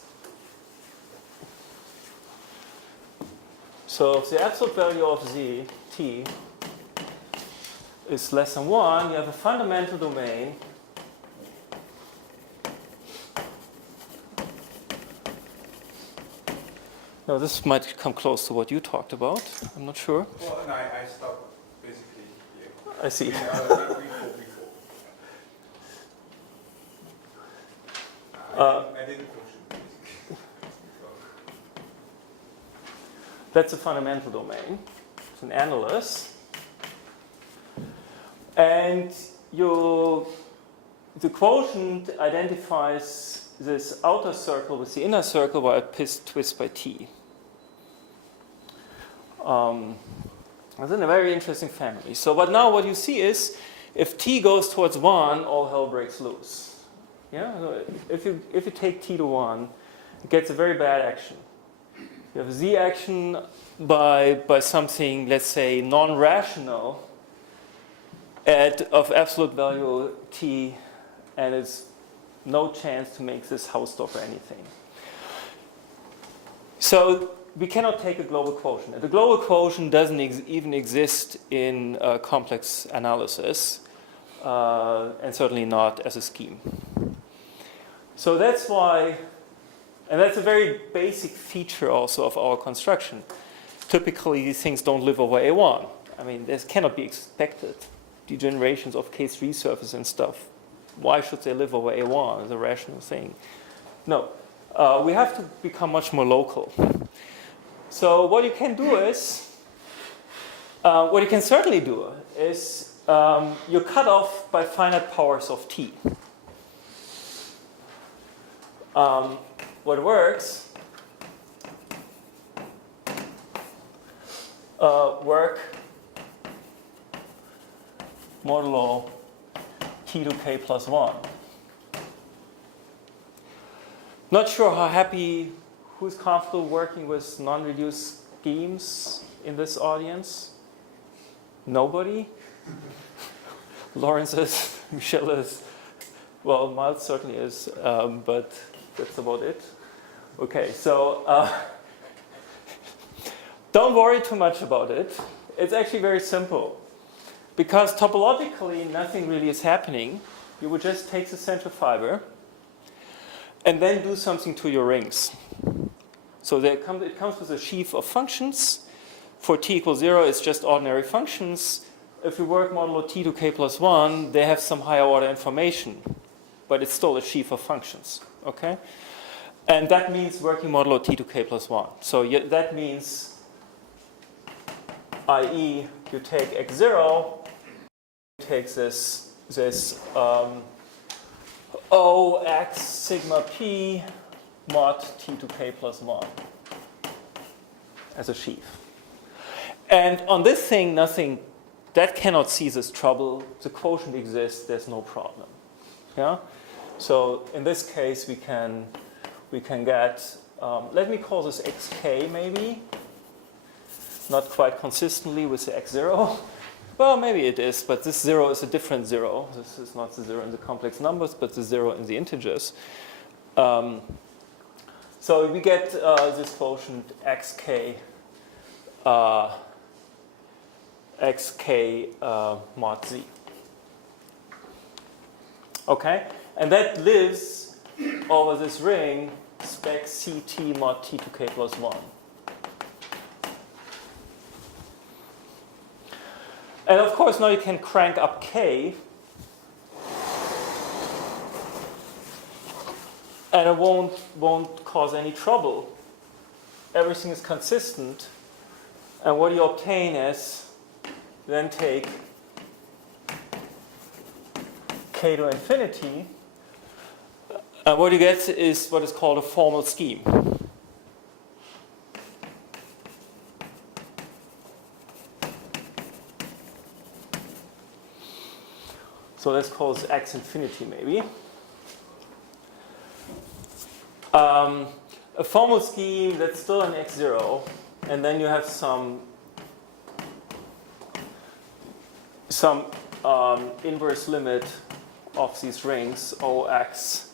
So if the absolute value of Z, t is less than 1, you have a fundamental domain No, this might come close to what you talked about. I'm not sure. Well, no, I stopped basically here. I see. Before. I didn't push it basically. That's a fundamental domain. It's an analysis. And the quotient identifies this outer circle with the inner circle by a twist by t. It's in a very interesting family. So, but now what you see is, if t goes towards 1, all hell breaks loose. Yeah. So if you take t to 1, it gets a very bad action. You have a z action by something, let's say, non-rational of absolute value t, and it's no chance to make this Hausdorff or anything. So we cannot take a global quotient. And the global quotient doesn't even exist in complex analysis, and certainly not as a scheme. So that's why, and that's a very basic feature also of our construction. Typically, these things don't live over A1. I mean, this cannot be expected. Degenerations of K3 surface and stuff. Why should they live over A1 as a rational thing? No, we have to become much more local. So what you can do is, what you can certainly do is, you cut off by finite powers of t. What works, work modulo t to k plus 1. Not sure how happy, who's comfortable working with non-reduced schemes in this audience? Nobody? Lawrence is, Michelle is, well, Miles certainly is, but that's about it. Okay, so don't worry too much about it. It's actually very simple. Because topologically, nothing really is happening. You would just take the central fiber and then do something to your rings. So it comes with a sheaf of functions. For t equals 0, it's just ordinary functions. If you work modulo t to k plus 1, they have some higher order information. But it's still a sheaf of functions. Okay? And that means working modulo t to k plus 1. So that means, i.e., you take x0, take this O x sigma p mod t to k plus 1 as a sheaf. And on this thing, nothing, that cannot see this trouble. The quotient exists, there's no problem. Yeah? So in this case, we can get, let me call this xk maybe, not quite consistently with the x0. Well, maybe it is, but this 0 is a different 0. This is not the 0 in the complex numbers, but the 0 in the integers. So we get this quotient xk mod z. Okay? And that lives over this ring spec ct mod t to k plus 1. And of course, now you can crank up k, and it won't cause any trouble. Everything is consistent, and what you obtain is, then take k to infinity, and what you get is what is called a formal scheme. So let's call this x infinity maybe. A formal scheme that's still an x0, and then you have some inverse limit of these rings, OX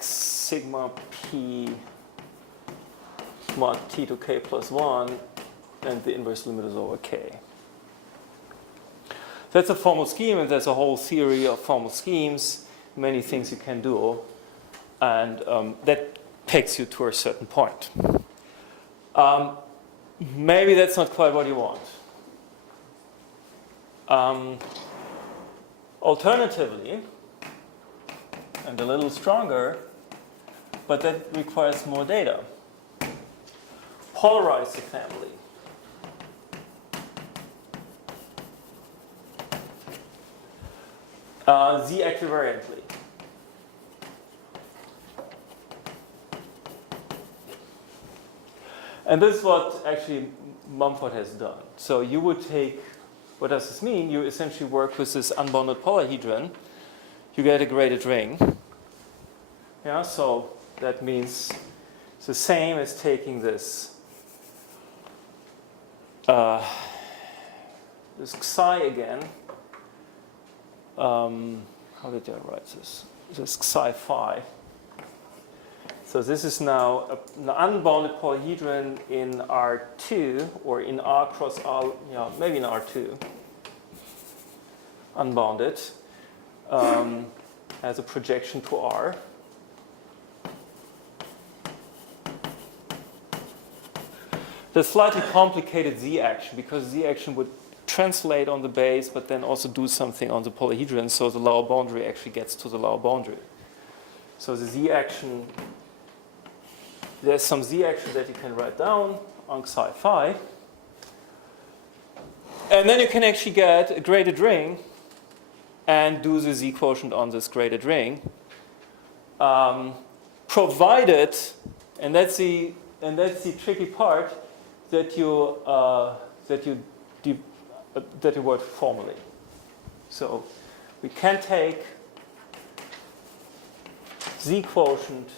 sigma p mod t to k plus 1, and the inverse limit is over k. That's a formal scheme, and there's a whole theory of formal schemes, many things you can do, and that takes you to a certain point. Maybe that's not quite what you want. Alternatively, and a little stronger, but that requires more data. Polarize the family. Z equivariantly. And this is what actually Mumford has done. So you would take, what does this mean? You essentially work with this unbounded polyhedron. You get a graded ring. Yeah, so that means it's the same as taking this this psi again. How did I write this? This psi phi. So this is now an unbounded polyhedron in R2, or in R cross R, maybe in R2. Unbounded. As a projection to R. The slightly complicated Z action, because Z action would translate on the base, but then also do something on the polyhedron, so the lower boundary actually gets to the lower boundary. So the Z action, there's some Z action that you can write down on psi phi. And then you can actually get a graded ring and do the Z quotient on this graded ring. Provided, and that's the tricky part, that you work formally. So we can take Z quotient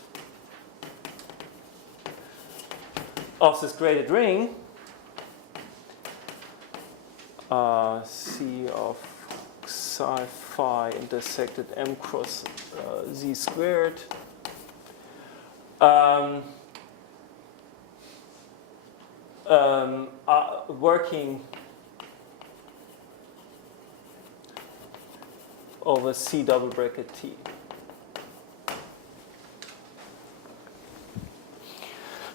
of this graded ring, C of psi phi intersected M cross Z squared. Working over C double bracket T.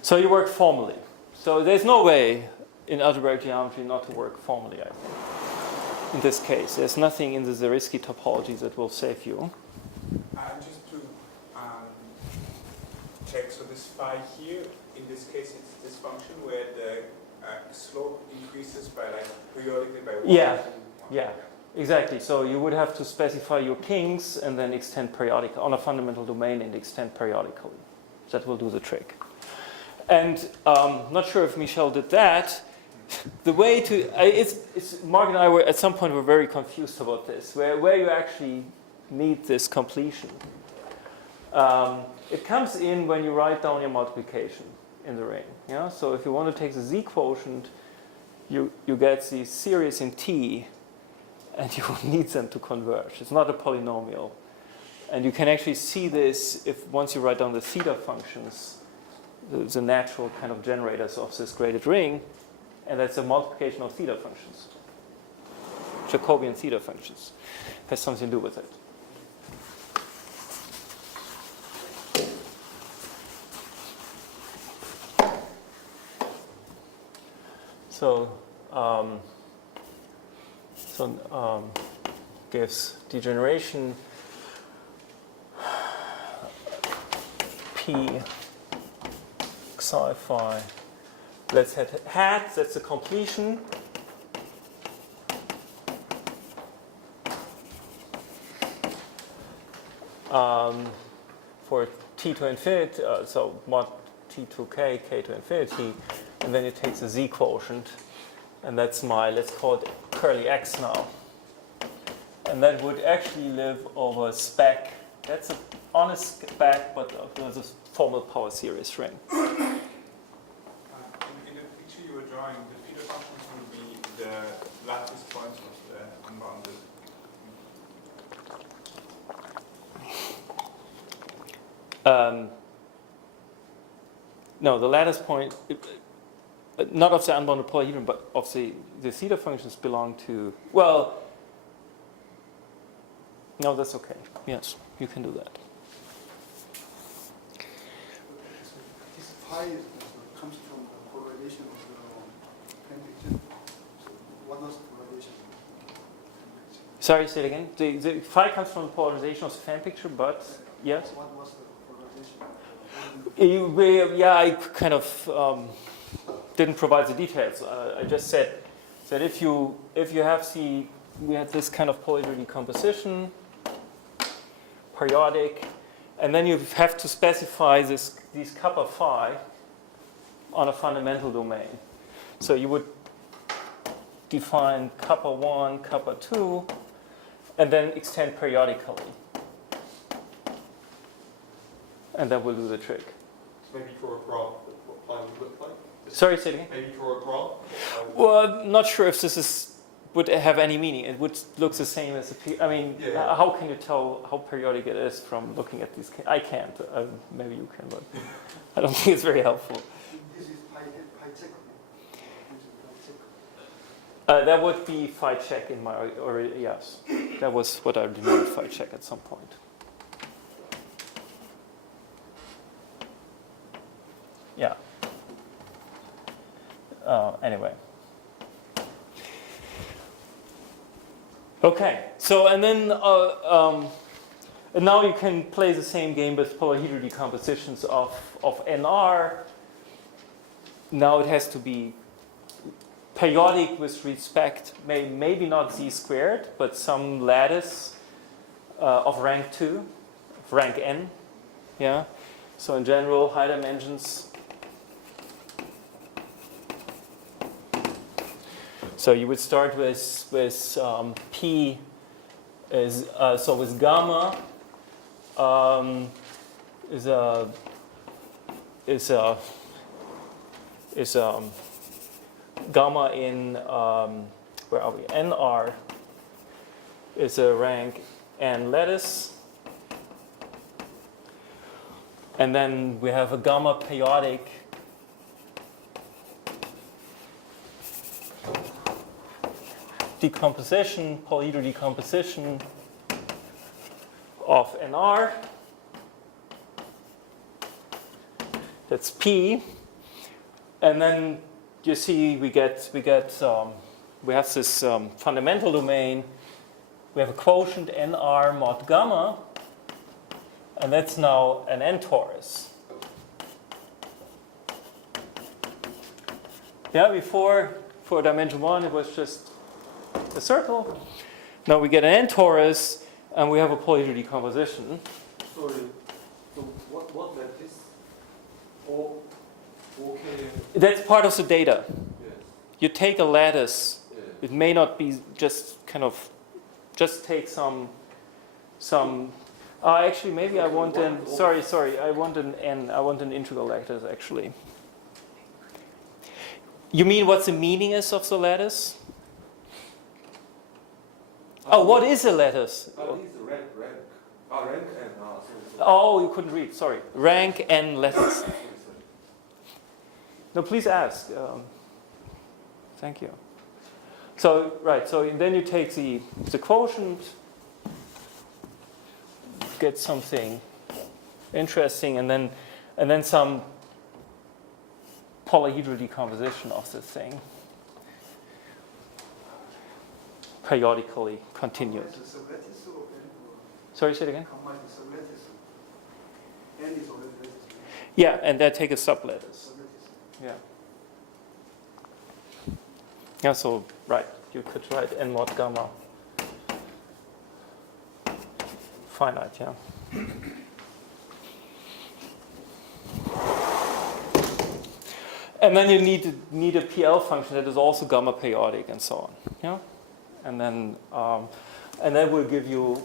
So you work formally. So there's no way in algebraic geometry not to work formally, I think. In this case, there's nothing in the Zariski topology that will save you. Just to check, so this phi here, in this case, it's this function where the slope increases by periodically by 1. Yeah, exactly. So you would have to specify your kings and then extend periodically on a fundamental domain and extend periodically. That will do the trick. And not sure if Michel did that. The way to Mark and I were at some point were very confused about this, where you actually need this completion. It comes in when you write down your multiplication in the ring. Yeah? So if you want to take the Z quotient, you get the series in T, and you need them to converge. It's not a polynomial. And you can actually see this if once you write down the theta functions, the natural kind of generators of this graded ring, and that's a multiplication of theta functions. Jacobian theta functions. Has something to do with it. So gives degeneration P psi phi. Let's have hat, that's the completion. For t to infinity, so mod t to k, k to infinity, and then it takes a Z quotient, and that's my, let's call it curly x now. And that would actually live over spec. That's an honest spec, but there's a formal power series ring. In the picture you were drawing, the theta functions will be the lattice points of the unbounded. no, the lattice point, not of the unbounded polyhedron, but of the theta functions belong to, well, no, that's okay. Yes, you can do that. This pi comes from the polarization of the plane picture. So what was the polarization? Sorry, say it again. The phi comes from the polarization of the fan picture, but yes? What was the polarization? Yeah, I kind of didn't provide the details. I just said that if you have we had this kind of polyhedral decomposition, periodic, and then you have to specify these kappa phi on a fundamental domain. So you would define kappa 1, kappa 2, and then extend periodically. And that will do the trick. So maybe draw a graph of what pi would look like? Sorry, say it again? Maybe draw a graph? Well, I'm not sure if this would have any meaning. It would look the same as I mean, Yeah. how can you tell how periodic it is from looking at these? I can't. Maybe you can, but I don't think it's very helpful. This is pi check. This is pi check. That would be phi check in my, or yes. That was what I denoted phi check at some point. Yeah. Anyway. Okay, so and then and now you can play the same game with polyhedral decompositions of NR. Now it has to be periodic with respect, maybe not z squared, but some lattice of rank 2, of rank n. Yeah. So in general, high dimensions. So you would start with P is so with gamma is gamma in where are we? NR is a rank n lattice, and then we have a gamma periodic. Decomposition, polyhedral decomposition of NR. That's P, and then you see we have this fundamental domain. We have a quotient NR mod gamma, and that's now an N torus. Yeah, before for dimension 1 it was just a circle. Now we get an N torus, and we have a polyhedral decomposition. Sorry, so what led this? Okay. That's part of the data. Yes. You take a lattice. Yeah. It may not be just kind of, just take some. Actually, maybe I want an. Sorry. I want an N. I want an integral lattice actually. You mean what the meaning is of the lattice? Oh, what is a lattice? This is rank. Rank n. Oh, you couldn't read. Sorry. Rank n lattice. No, please ask. Thank you. So right. So then you take the quotient, get something interesting, and then some polyhedral decomposition of this thing. Periodically continued. Sorry, say it again? Yeah, and then take a sublattice. Yeah. Yeah, so, right, you could write n mod gamma. Finite, yeah. And then you need a PL function that is also gamma periodic and so on. Yeah? And then we'll give you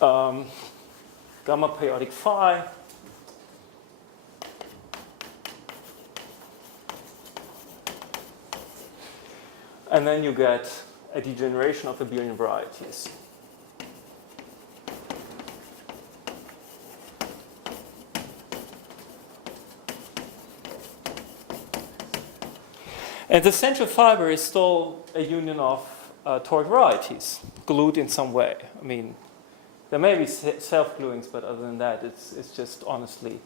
gamma periodic phi. And then you get a degeneration of abelian varieties. And the central fiber is still a union of toric varieties, glued in some way. I mean, there may be self-gluings, but other than that, it's just honestly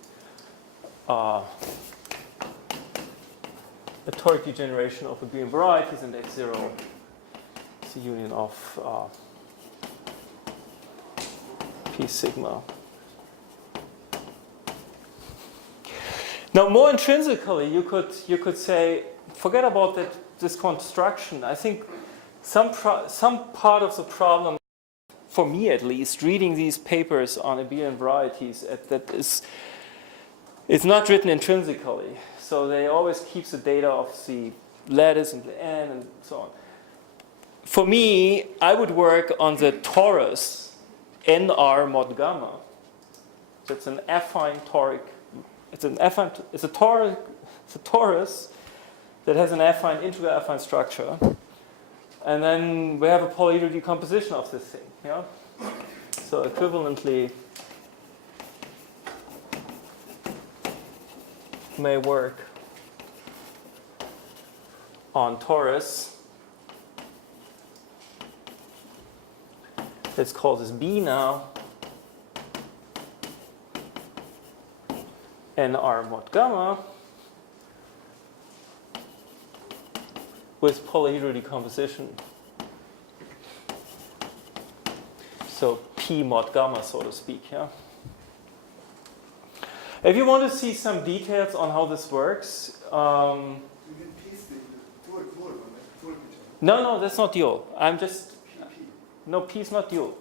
a toric degeneration of abelian varieties, and X0 is a union of P sigma. Now, more intrinsically, you could say, forget about this construction. I think some part of the problem, for me at least, reading these papers on abelian varieties, it's not written intrinsically. So they always keep the data of the lattice and the n and so on. For me, I would work on the torus NR mod gamma. So it's an affine toric. It's a torus that has an affine integral affine structure, and then we have a polyhedral decomposition of this thing. Yeah. So equivalently, may work on torus. Let's call this B now. NR mod gamma with polyhedral decomposition. So P mod gamma, so to speak. Yeah. If you want to see some details on how this works, You can piece the dual one, right? Dual picture. no, that's not dual. I'm just PP. no, P is not dual.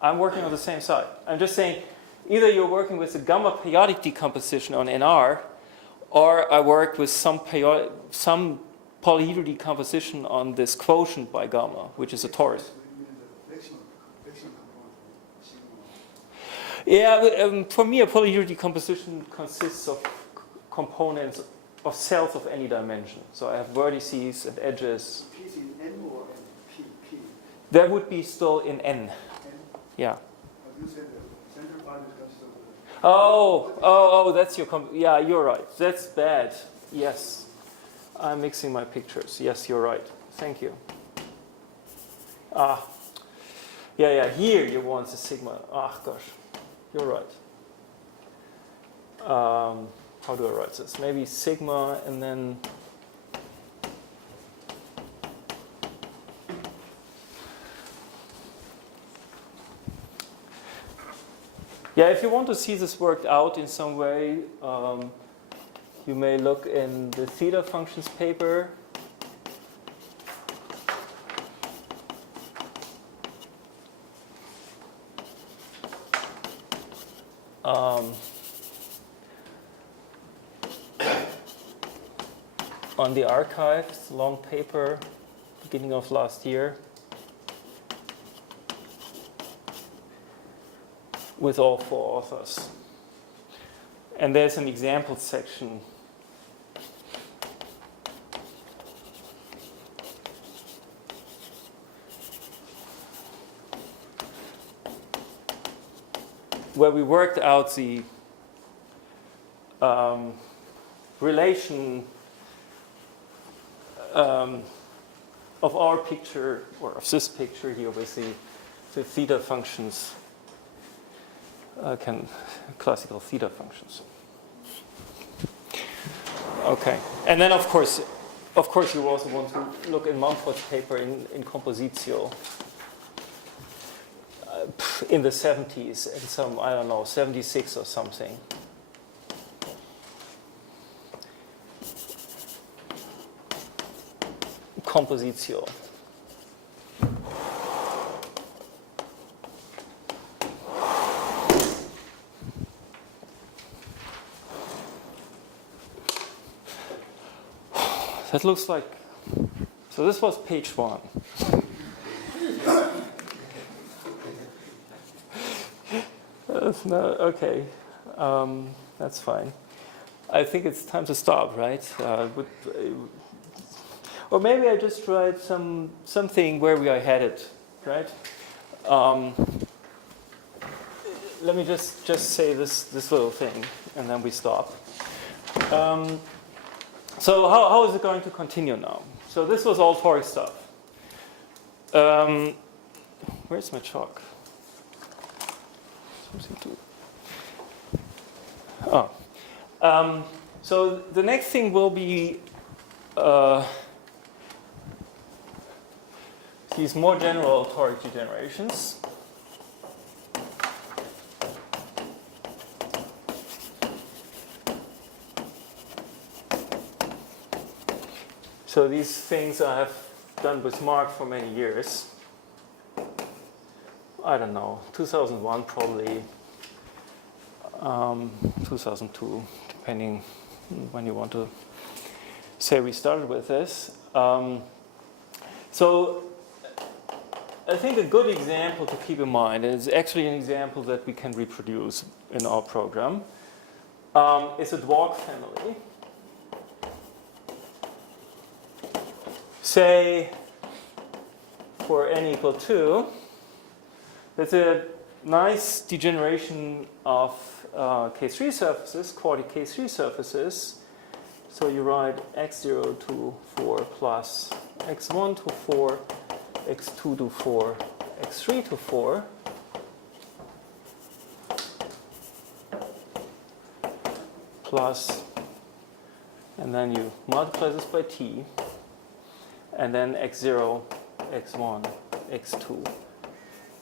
I'm working on the same side. I'm just saying, either you're working with a gamma periodic decomposition on NR, or I work with some polyhedral decomposition on this quotient by gamma, which is a torus. So you mean the fractional component, sigma. Yeah, for me, a polyhedral decomposition consists of components of cells of any dimension. So I have vertices and edges. P is in N or N? P. That would be still in N. N? Yeah. As you said, the central fiber consists of the... Oh, that's your... yeah, you're right. That's bad. Yes. I'm mixing my pictures. Yes, you're right. Thank you. Yeah, here you want the sigma. Gosh. You're right. How do I write this? Maybe sigma and then... Yeah, if you want to see this worked out in some way, you may look in the theta functions paper. On the archives, long paper, beginning of last year, with all 4 authors. And there's an example section where we worked out the relation of our picture, or of this picture here with the theta functions, classical theta functions. Okay, and then of course you also want to look in Mumford's paper in Compositio in the 70s, and some, I don't know, 76 or something. Compositio. That looks like, so this was page 1. Okay, that's fine. I think it's time to stop, right? Or maybe I just write something where we are headed, right? Let me just say this little thing, and then we stop. So how is it going to continue now? So this was all Toric stuff. Where's my chalk? Something to. Oh. So the next thing will be these more general Toric degenerations. So these things I have done with Mark for many years. I don't know, 2001 probably, 2002, depending when you want to say we started with this. So I think a good example to keep in mind, and it's actually an example that we can reproduce in our program, is a dwarf family. Say for n equal 2, there's a nice degeneration of K3 surfaces, quadratic K3 surfaces. So you write x0 to 4 plus x1 to 4, x2 to 4, x3 to 4. Plus, and then you multiply this by t. And then x0, x1, x2,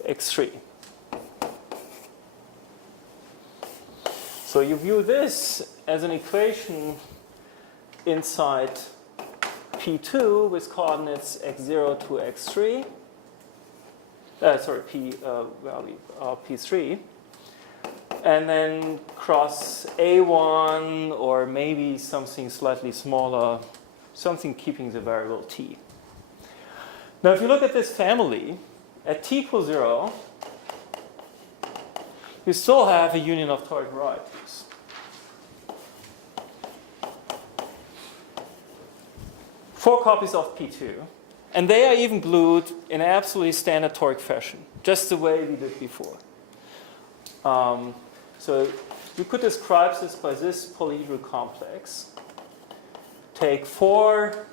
x3. So you view this as an equation inside P2 with coordinates x0 to x3. Value P3. And then cross A1 or maybe something slightly smaller, something keeping the variable t. Now if you look at this family, at t equals 0, you still have a union of Toric varieties. Four copies of P2, and they are even glued in absolutely standard Toric fashion, just the way we did before. So you could describe this by this polyhedral complex. Take four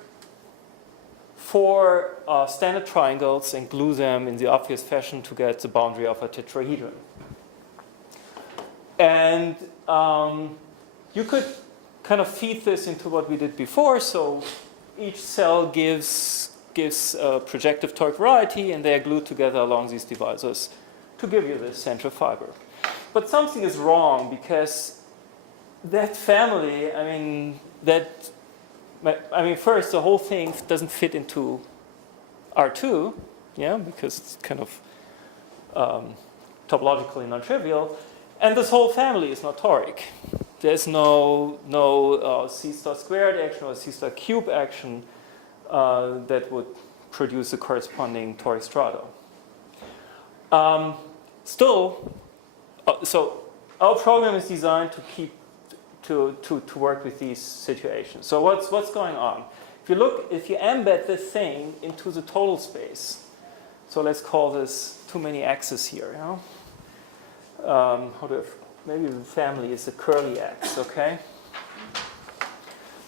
standard triangles and glue them in the obvious fashion to get the boundary of a tetrahedron. And you could kind of feed this into what we did before. So each cell gives a projective Toric variety, and they are glued together along these divisors to give you this central fiber. But something is wrong because that family, first, the whole thing doesn't fit into R2, because it's kind of topologically non-trivial, and this whole family is not Toric. There's no C star squared action or C star cube action that would produce a corresponding Toric strato. So our program is designed to keep to work with these situations. So what's going on? If you embed this thing into the total space, so let's call this too many axes here. Maybe the family is a curly X, okay?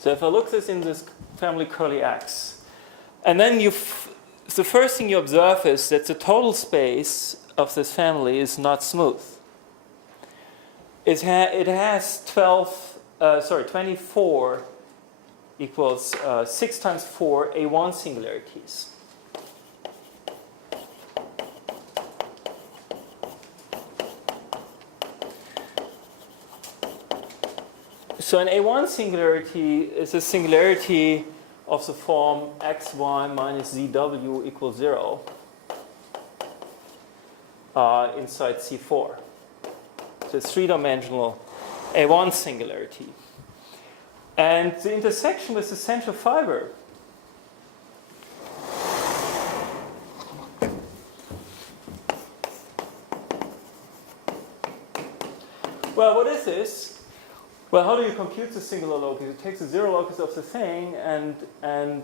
So if I look this in this family curly X, and then the first thing you observe is that the total space of this family is not smooth. It has 24 equals 6 times 4 A1 singularities. So an A1 singularity is a singularity of the form xy minus zw equals 0 inside C4. So it's three-dimensional A1 singularity. And the intersection with the central fiber well, what is this? Well, how do you compute the singular locus? It takes the zero locus of the thing and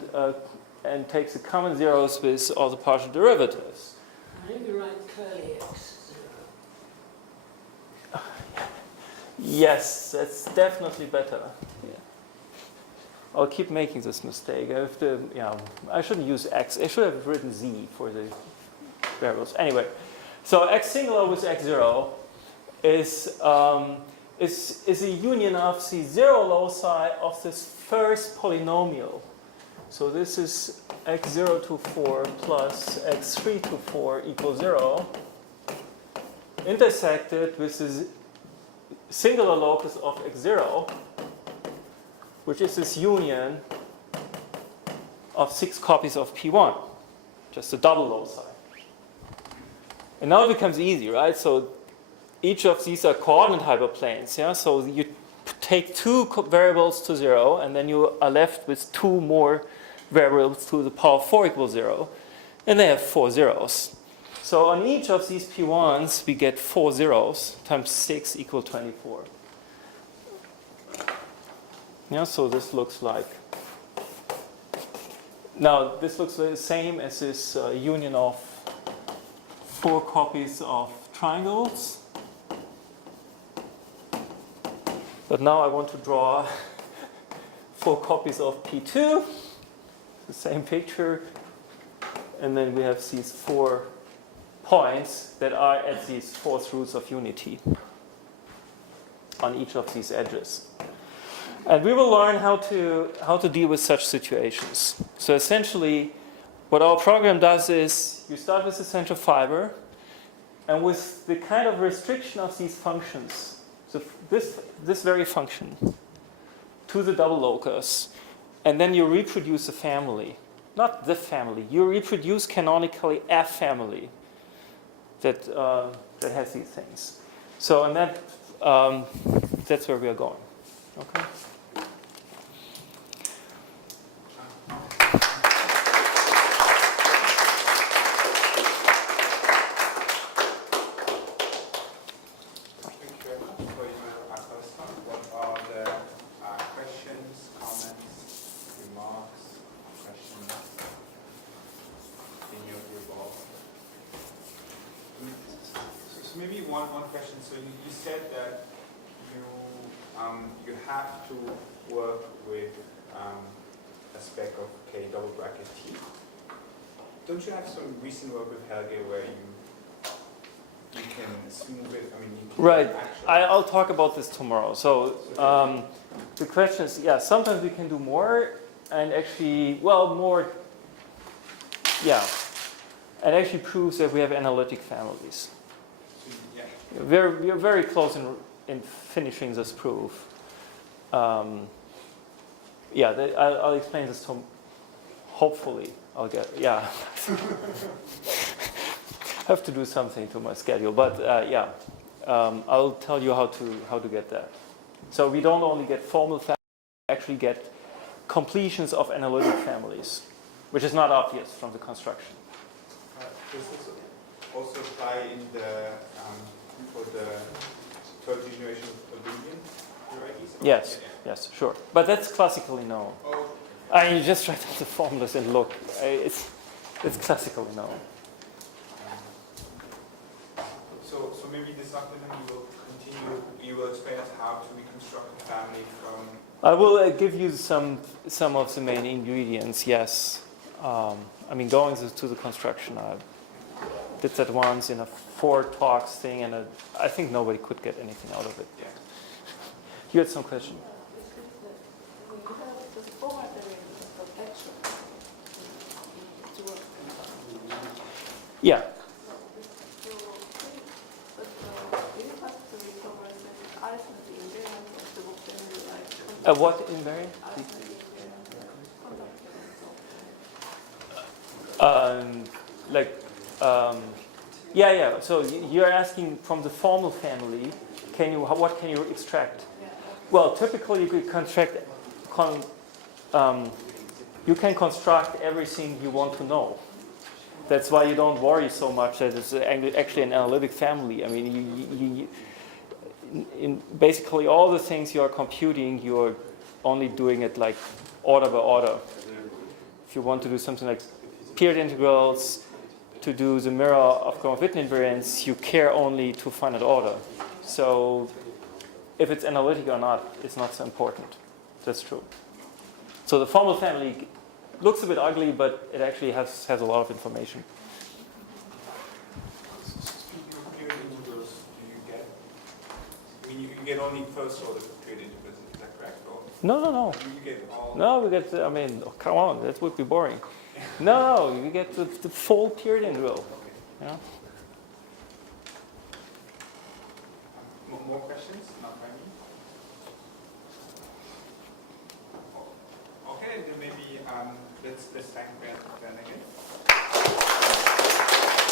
takes the common zeros with all the partial derivatives. I think you write curly x 0. Yes, that's definitely better. Yeah. I'll keep making this mistake. I shouldn't use x. I should have written z for the variables. Anyway, so x singular with x0 is a union of the zero loci of this first polynomial. So this is x0 to 4 plus x3 to 4 equals 0, intersected with this singular locus of x0, which is this union of 6 copies of P1, just a double loci. And now it becomes easy, right? So each of these are coordinate hyperplanes, yeah? So you take 2 variables to 0, and then you are left with 2 more variables to the power 4 equals 0, and they have 4 zeros. So on each of these P1s, we get 4 zeros times 6 equal 24. Yeah, so this looks like, now this looks the same as this union of 4 copies of triangles. But now I want to draw 4 copies of P2, the same picture, and then we have these 4 points that are at these 4th roots of unity on each of these edges. And we will learn how to deal with such situations. So essentially, what our program does is you start with the central fiber, and with the kind of restriction of these functions, so this very function to the double locus, and then you reproduce a family, not the family. You reproduce canonically a family that has these things. So, and that's where we are going. Okay. Maybe one question. So you said that you have to work with a spec of K double bracket T. Don't you have some recent work with Helge where you can smooth it? I mean, you can right. actually. I'll talk about this tomorrow. So the question is, yeah, sometimes we can do more, and actually, well, more. Yeah, it actually proves that we have analytic families. We are very close in finishing this proof. I'll explain this to. Hopefully, I'll get. Yeah, I have to do something to my schedule, but I'll tell you how to get that. So we don't only get formal families, we actually get completions of analytic families, which is not obvious from the construction. Does this also apply in the for the third generation of Boolean varieties? Yes, yes, sure. But that's classically known. Oh. I mean, you just write out the formulas and look. It's classically known. So maybe this afternoon you will continue. You will explain us how to reconstruct a family from. I will give you some of the main ingredients. Yes, I mean going to the construction. I did that once in a 4 talks thing, and I think nobody could get anything out of it. Yeah. You had some question? You have the format of action. Yeah. So, but you have to recover the arithmetic invariant of the vocabulary, like What invariant? arithmetic Yeah. So you're asking from the formal family, what can you extract? Well, typically you could you can construct everything you want to know. That's why you don't worry so much that it's actually an analytic family. I mean, in basically all the things you are computing, you're only doing it like order by order. If you want to do something like period integrals, to do the mirror of Gromov-Witten invariance, you care only to finite order. So if it's analytic or not, it's not so important. That's true. So the formal family looks a bit ugly, but it actually has a lot of information. Period integers do you get? I mean, you get only first order period integers, is that correct? Or No. you get all? No, we get, I mean, oh, come on, that would be boring. No, you get the full period integral. Okay. Yeah. More questions? Not by me? Okay, then maybe let's thank Ben again.